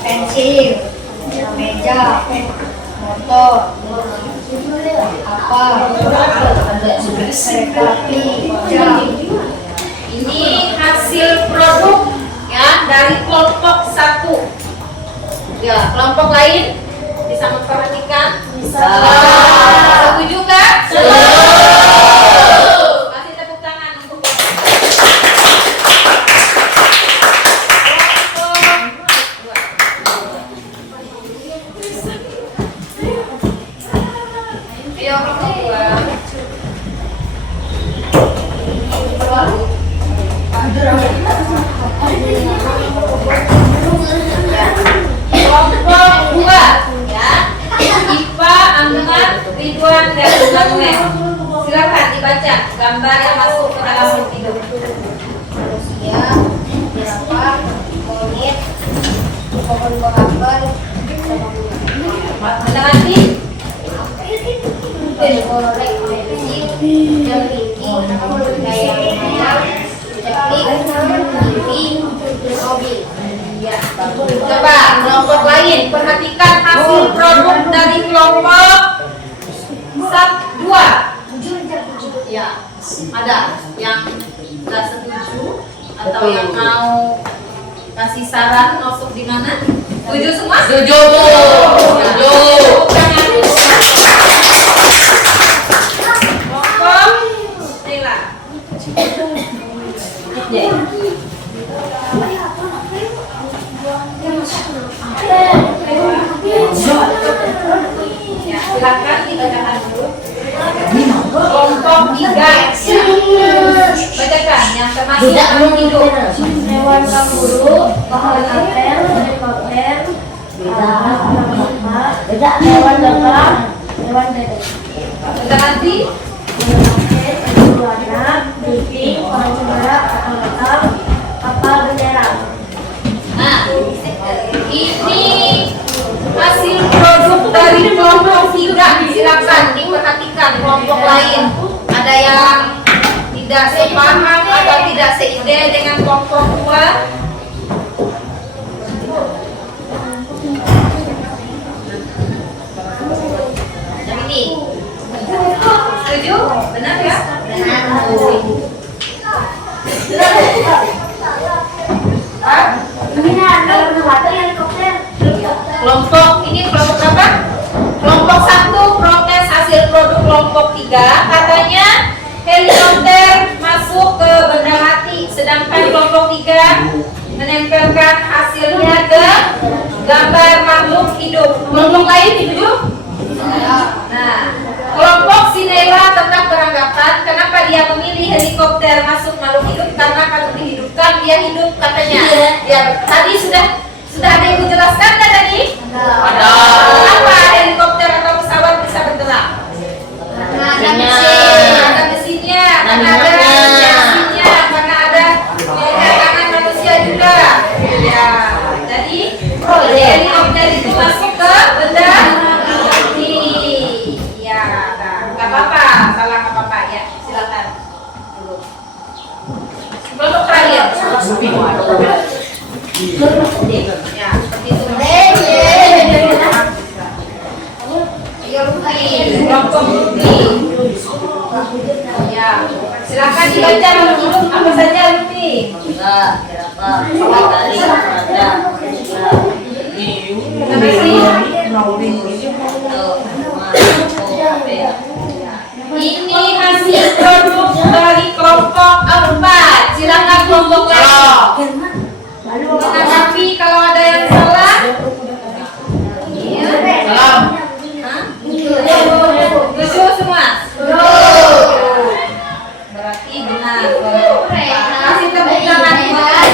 pensil, meja, motor, apa, kereta api, jam. ini hasil produk ya dari kelompok 1. Ya, kelompok lain bisa memperhatikan. Setuju nggak? Kasih tepuk tangan untuk ayo kelompok 2 ya, Ipa, Ahmad, Ridwan, dan Manuel. Silakan dibaca gambar yang masuk ke dalam makhluk hidup. Manusia, jerapah, monyet, pohon buah apel, Benda mati korek, pensil, jam tinggi, daya ceklik, TV, mobil. ya. Coba kelompok lain perhatikan hasil produk dari kelompok 2. Ya, ada yang nggak setuju atau yang mau kasih saran masuk di mana? Setuju semua? Setuju. Kelompok Nila. Ya, silakan dibacakan dulu. Kelompok 3 ya. Bacakan yang termasuk makhluk hidup. Hewan kanguru, pohon apel, helikopter, hewan lebah, hewan bebek. Benda mati Warna, briefing, pohon cemara, kapal bendera. Nah, ini hasil produk dari kelompok 3. Silakan diperhatikan kelompok lain. Ada yang tidak tidak sepaham atau tidak seide dengan kelompok 2? Yang ini setuju? Benar ya? Kelompok ini kelompok apa? Kelompok 1 protes hasil produk kelompok 3 katanya helikopter masuk ke benda mati, sedangkan kelompok 3 menempelkan hasilnya ke gambar makhluk hidup. Kelompok lain setuju? Nah, kelompok Sinela tetap beranggapan kenapa dia memilih helikopter masuk makhluk hidup, karena kalau dihidupkan dia hidup katanya. Ya, tadi sudah ada yang menjelaskan kan tadi? Ada. Kenapa helikopter atau pesawat bisa bergerak? Karena ada mesinnya, karena ada mesinnya, karena ada tangan manusia juga. Ya, jadi helikopter itu masuk ke benda mati. Ya, nggak apa-apa, salah nggak apa-apa ya. Silakan. Kelompok terakhir. Ya, seperti itu. Kelompok Lutfi. Ya, silakan dibaca makhluk hidup apa saja Lutfi. Mangga, jerapah, kali, ada. Ini hasil produk dari kelompok 4. Silakan kelompok lain. Menanggapi kalau ada yang salah. Salam. Setuju semua? Berarti benar. Kasih tepuk tangan buat.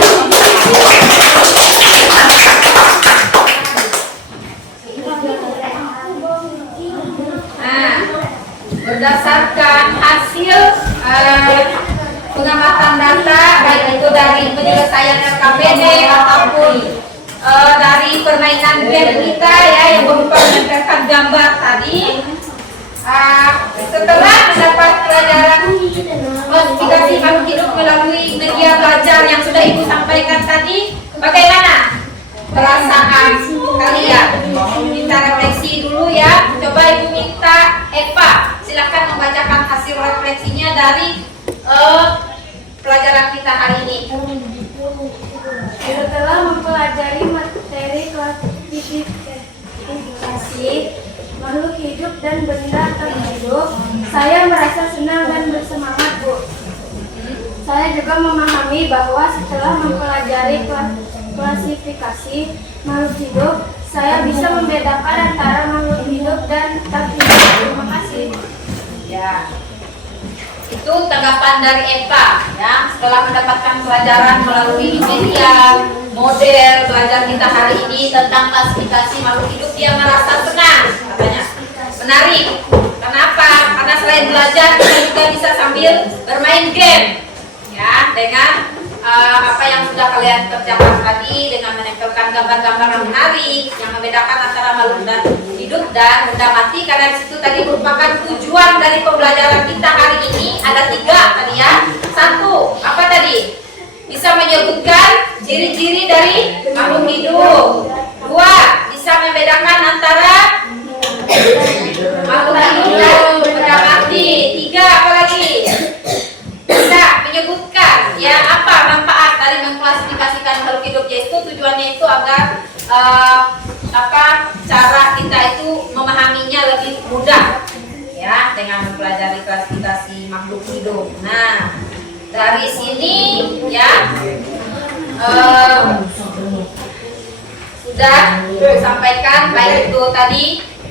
Nah, berdasarkan hasil pengamatan data baik itu dari penyelesaian RKPD ataupun dari permainan game kita ya yang berupa menempelkan gambar tadi, setelah mendapat pelajaran klasifikasi makhluk hidup melalui media belajar yang sudah Ibu sampaikan tadi, bagaimana perasaan kalian? Kita refleksi dulu ya. Coba Ibu minta Eva, silakan membacakan hasil refleksinya dari pelajaran kita hari ini. Setelah mempelajari materi klasifikasi makhluk hidup dan benda tak hidup, saya merasa senang dan bersemangat, Bu. Saya juga memahami bahwa setelah mempelajari klasifikasi makhluk hidup, saya bisa membedakan antara makhluk hidup dan tak hidup. Terima kasih. Ya, itu tanggapan dari Eva ya. Setelah mendapatkan pelajaran melalui media model belajar kita hari ini tentang klasifikasi makhluk hidup, dia merasa senang katanya. Menarik. Kenapa? Karena selain belajar kita juga bisa sambil bermain game ya, dengan apa yang sudah kalian kerjakan tadi, dengan menempelkan gambar-gambar yang menarik yang membedakan antara makhluk hidup dan benda mati. Karena situ tadi merupakan tujuan dari pembelajaran kita hari ini. Ada 3 tadi ya. 1, apa tadi? Bisa menyebutkan ciri-ciri dari makhluk hidup. 2, bisa membedakan antara makhluk hidup dan benda mati. 3, apa lagi? Bisa menyebutkan ya apa manfaat dari mengklasifikasikan makhluk hidup, yaitu tujuannya itu agar cara kita itu memahaminya lebih mudah ya dengan mempelajari klasifikasi makhluk hidup. Nah, dari sini ya sudah disampaikan baik itu tadi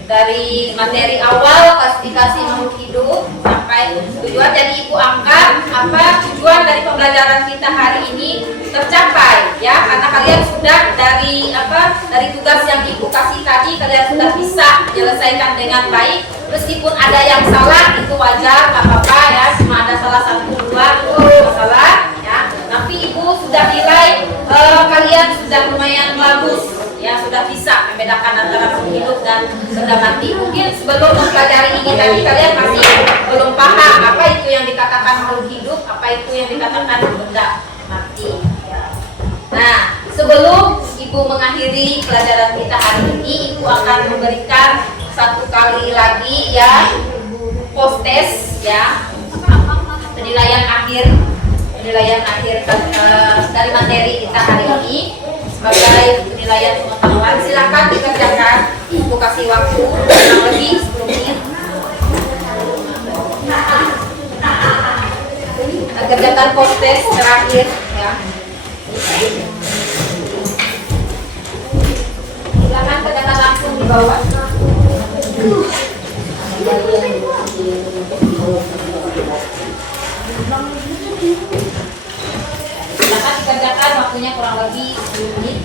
dari materi awal klasifikasi makhluk hidup sampai tujuan. Jadi Ibu anggap apa tujuan dari pembelajaran kita hari ini tercapai ya, karena kalian sudah dari tugas yang Ibu kasih tadi kalian sudah bisa menyelesaikan dengan baik. Meskipun ada yang salah itu wajar, nggak apa-apa ya, cuma ada salah 1, 2 itu masalah ya. Tapi Ibu sudah nilai kalian sudah lumayan bagus ya, sudah bisa membedakan antara makhluk hidup dan benda mati. Mungkin sebelum mempelajari ini tadi kalian masih belum paham apa itu yang dikatakan dikatakan makhluk hidup, apa itu yang dikatakan benda mati. Nah, sebelum Ibu mengakhiri pelajaran kita hari ini, Ibu akan memberikan satu kali lagi ya post test ya, penilaian akhir dari materi kita hari ini sebagai penilaian pengetahuan. Silakan dikerjakan, Ibu kasih waktu kurang lebih 10 menit. Kerjakan post test terakhir ya. Silakan kerjakan langsung di bawah. Silakan dikerjakan, waktunya kurang lebih 10 menit.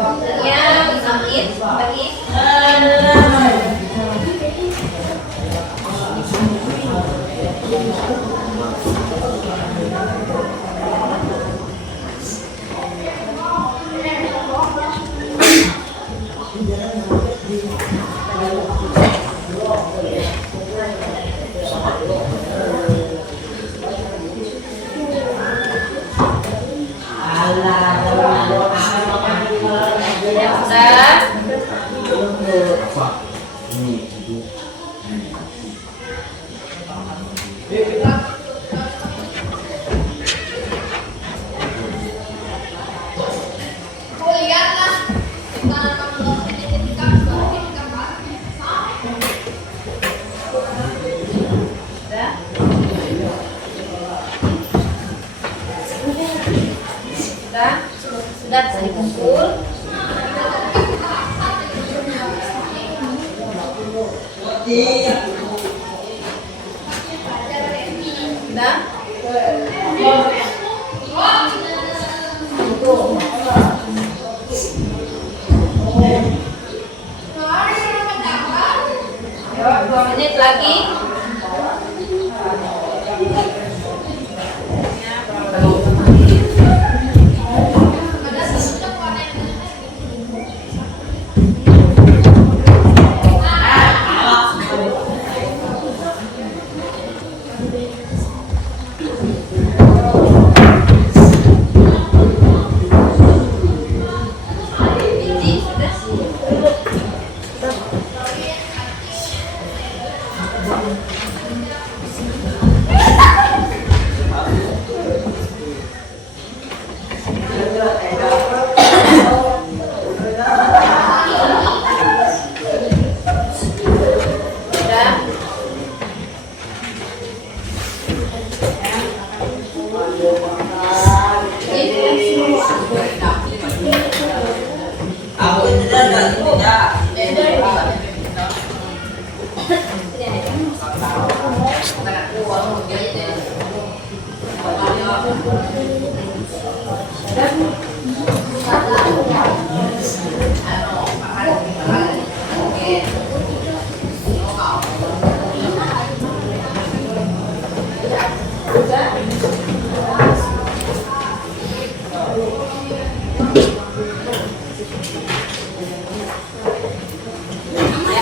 Waktunya 5 menit lagi. Sudah bisa dikumpul. Sudah. Ayo, 2 menit lagi.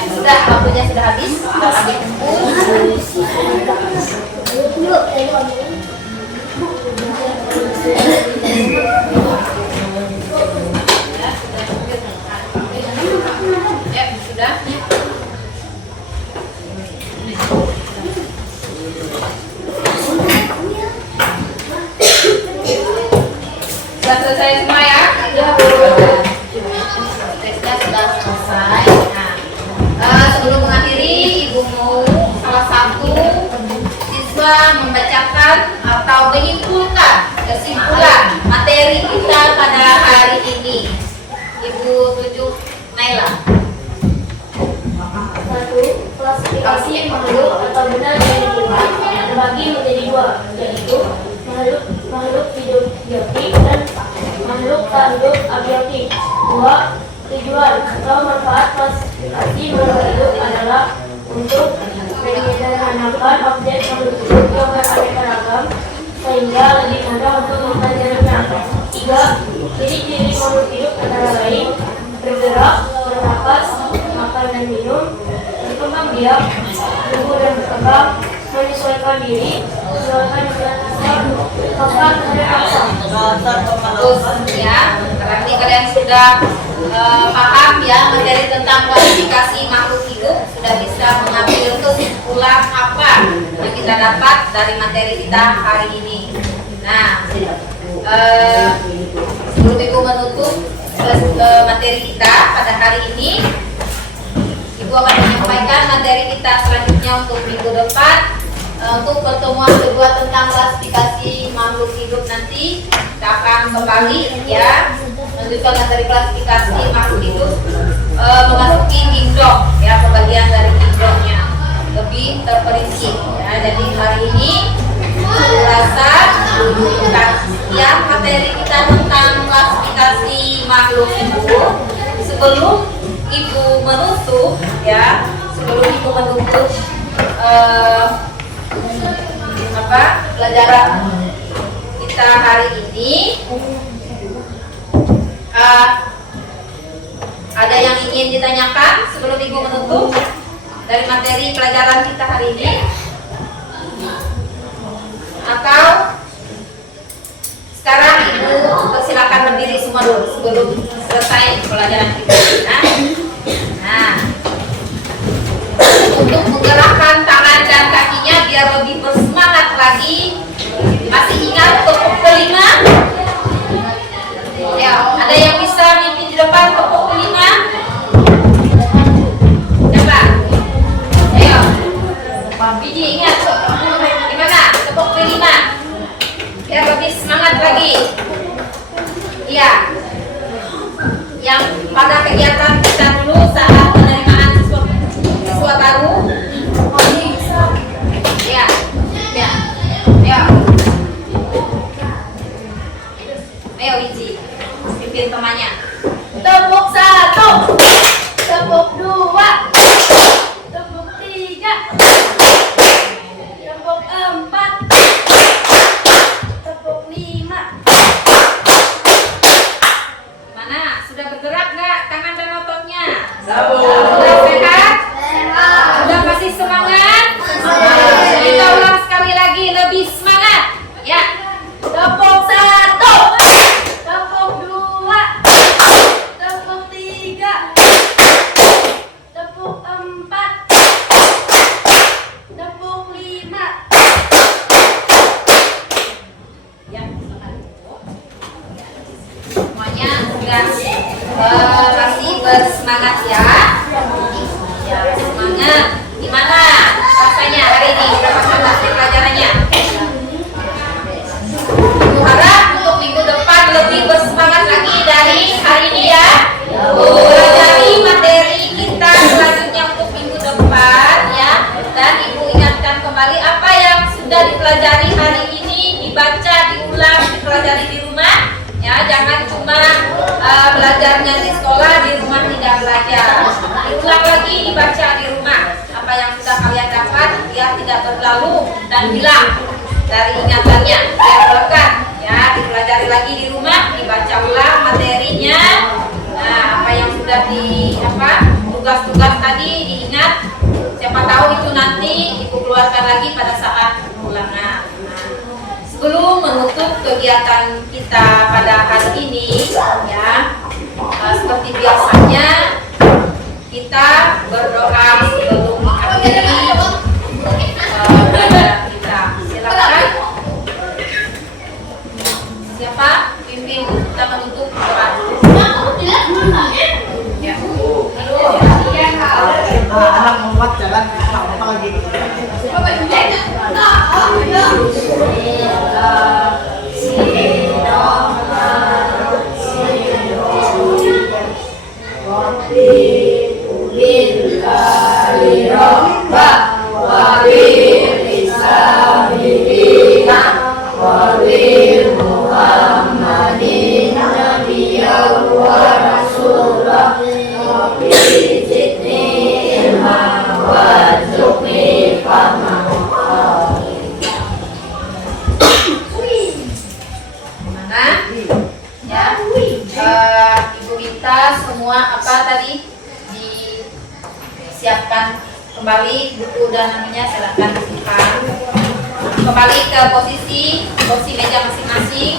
Sudah, waktunya sudah habis. Kita lagi kumpul. membacakan atau menyimpulkan kesimpulan materi kita pada hari ini. Ibu tunjuk Naila. 1. Klasifikasi makhluk atau benda yang terbagi menjadi dua, yaitu makhluk hidup biotik dan makhluk tak hidup abiotik. 2. Tujuan atau manfaat klasifikasi makhluk hidup adalah untuk menyederhanakan objek makhluk hidup yang beraneka ragam sehingga lebih mudah untuk mempelajarinya. 3. Ciri-ciri makhluk hidup antara lain bergerak, bernapas, makan dan minum, berkembang biak, tumbuh dan berkembang, menyesuaikan diri, menyesuaikan dengan makan dan rasa. Bagus ya. Berarti kalian sudah paham ya materi tentang klasifikasi makhluk hidup, sudah bisa mengambil kesimpulan apa yang kita dapat dari materi kita hari ini. Nah, sebelum Ibu menutup materi kita pada hari ini, Ibu akan menyampaikan materi kita selanjutnya untuk minggu depan. Untuk pertemuan kedua tentang klasifikasi makhluk hidup nanti kita akan kembali ya melanjutkan materi klasifikasi makhluk hidup, memasuki kingdom ya, pembagian dari kingdomnya lebih terperinci ya. Jadi hari ini saya rasa sekian materi kita tentang klasifikasi makhluk hidup. Sebelum Ibu menutup ya, pelajaran kita hari ini, ada yang ingin ditanyakan sebelum Ibu menutup dari materi pelajaran kita hari ini, atau sekarang Ibu silakan berdiri semua dulu sebelum selesai pelajaran kita. Nah, untuk menggerakkan tangan dan kakinya biar lebih bersemangat lagi. Masih ingat tepuk kelima? Ya, ada yang bisa mimpin di depan tepuk kelima? Coba. Ayo. Biji ingat. Gimana? Tepuk kelima. Biar lebih semangat lagi. Iya. Yang pada kegiatan kita dulu saat penerimaan siswa baru. Ya. Ya. Ya. Ayo Wiji, pimpin temannya. Tepuk 1, tepuk 2, tepuk 3, tepuk 4, tepuk 5. Mana? Sudah bergerak nggak tangan dan ototnya? Sudah sehat? Sudah masih semangat? Kita ulang sekali lagi, lebih semangat. Ya. Tepuk 1, tepuk 2, tepuk 3, tepuk 4, tepuk 5. Ya, semuanya sudah masih bersemangat ya. Ya, semangat. Gimana rasanya hari ini? Berapa materi pelajarannya? Harap untuk minggu depan lebih bersemangat lagi dari hari ini ya. Pelajari materi kita selanjutnya untuk minggu depan ya. Dan Ibu ingatkan kembali apa yang sudah dipelajari hari ini, dibaca, diulang, dipelajari di rumah ya. Jangan cuma belajarnya di sekolah, di rumah tidak belajar. Diulang lagi, dibaca di rumah. Apa yang sudah kalian dapat biar tidak berlalu dan hilang dari ingatannya, biar melekat ya. Dipelajari lagi di rumah, dibaca ulang materinya. Nah, apa yang sudah tugas-tugas tadi diingat. Siapa tahu itu nanti Ibu keluarkan lagi pada saat ulangan. Sebelum menutup kegiatan kita pada hari ini ya, seperti biasanya kita berdoa sebelum mengakhiri pelajaran kita. Silakan. Siapa pimpin kita menutup doa? Ya. Anak membuat jalan apa lagi? sudah namanya silakan simpan. Kembali ke posisi meja masing-masing.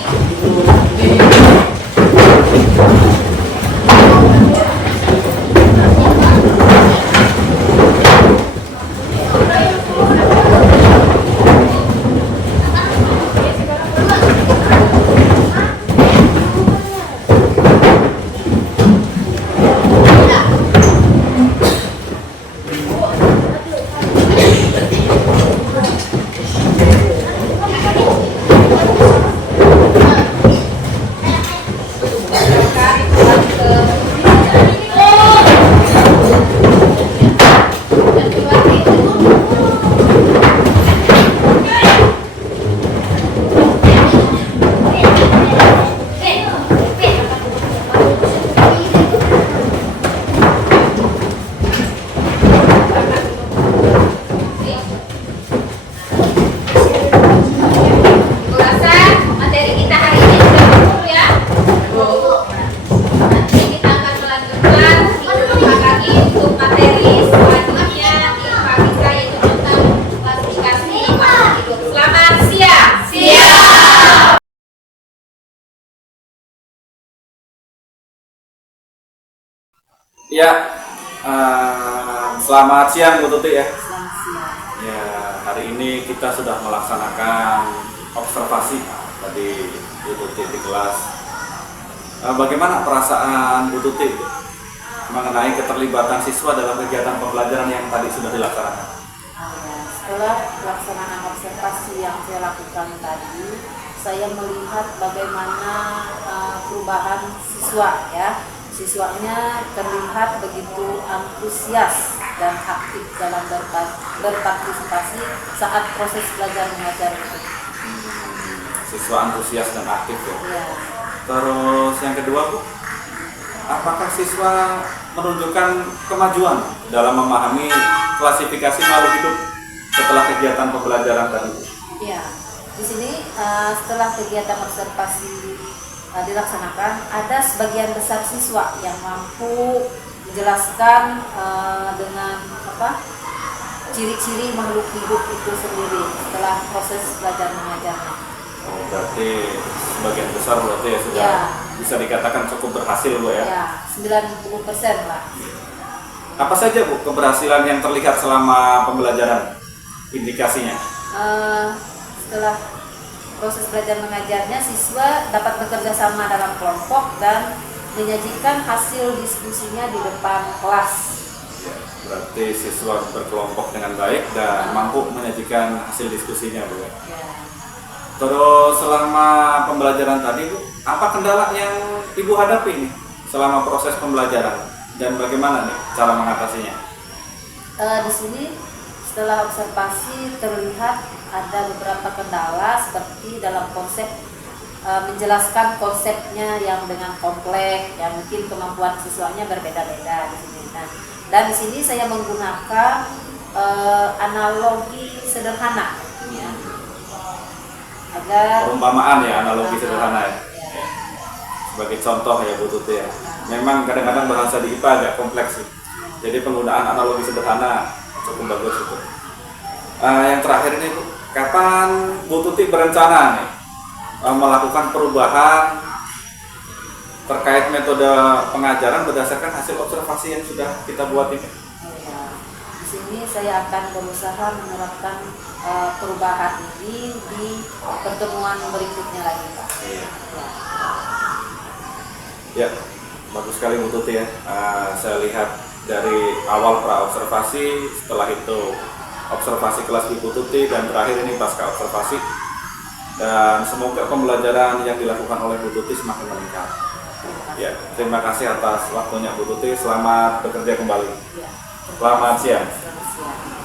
Ya, selamat siang Bu Tuti ya. Selamat siang. Ya, hari ini kita sudah melaksanakan observasi tadi Bu Tuti di kelas. Bagaimana perasaan Bu Tuti mengenai keterlibatan siswa dalam kegiatan pembelajaran yang tadi sudah dilaksanakan? Setelah pelaksanaan observasi yang saya lakukan tadi, saya melihat bagaimana perubahan siswa ya. Siswanya terlihat begitu antusias dan aktif dalam berpartisipasi saat proses belajar mengajar itu. Siswa antusias dan aktif ya. Ya. Terus yang kedua Bu, apakah siswa menunjukkan kemajuan dalam memahami klasifikasi makhluk hidup setelah kegiatan pembelajaran tadi? Ya. Di sini setelah kegiatan observasi dilaksanakan, ada sebagian besar siswa yang mampu menjelaskan dengan ciri-ciri makhluk hidup itu sendiri setelah proses belajar mengajarnya. Oh, berarti sebagian besar berarti ya sudah Ya. bisa dikatakan cukup berhasil Bu ya? Ya, 90% lah. Apa saja Bu keberhasilan yang terlihat selama pembelajaran, indikasinya? Setelah proses belajar mengajarnya, siswa dapat bekerja sama dalam kelompok dan menyajikan hasil diskusinya di depan kelas. Ya, berarti siswa berkelompok dengan baik dan mampu menyajikan hasil diskusinya Bu ya? Ya. Terus selama pembelajaran tadi Bu, apa kendala yang Ibu hadapi nih selama proses pembelajaran dan bagaimana nih cara mengatasinya? Di sini setelah observasi terlihat ada beberapa kendala seperti dalam konsep menjelaskan konsepnya yang dengan kompleks, yang mungkin kemampuan siswanya berbeda-beda di sini. Nah, dan di sini saya menggunakan analogi sederhana, ya, agar Perumpamaan ya, analogi sederhana ya. Ya. Sebagai contoh ya Bu Tuti ya. Memang kadang-kadang bahasa di IPA agak kompleks sih. Jadi penggunaan analogi sederhana cukup bagus itu. Yang terakhir ini Bu, kapan Bu Tuti berencana nih melakukan perubahan terkait metode pengajaran berdasarkan hasil observasi yang sudah kita buat ini? Ya. Di sini saya akan berusaha menerapkan perubahan ini di pertemuan berikutnya lagi, Pak. Iya. Ya, bagus sekali Bu Tuti ya. Saya lihat dari awal pra-observasi, setelah itu observasi kelas Ibu Tuti, dan terakhir ini pasca observasi. Dan semoga pembelajaran yang dilakukan oleh Bu Tuti semakin meningkat. Ya, terima kasih atas waktunya Bu Tuti. Selamat bekerja kembali. Ya. Selamat siang. Selamat siang.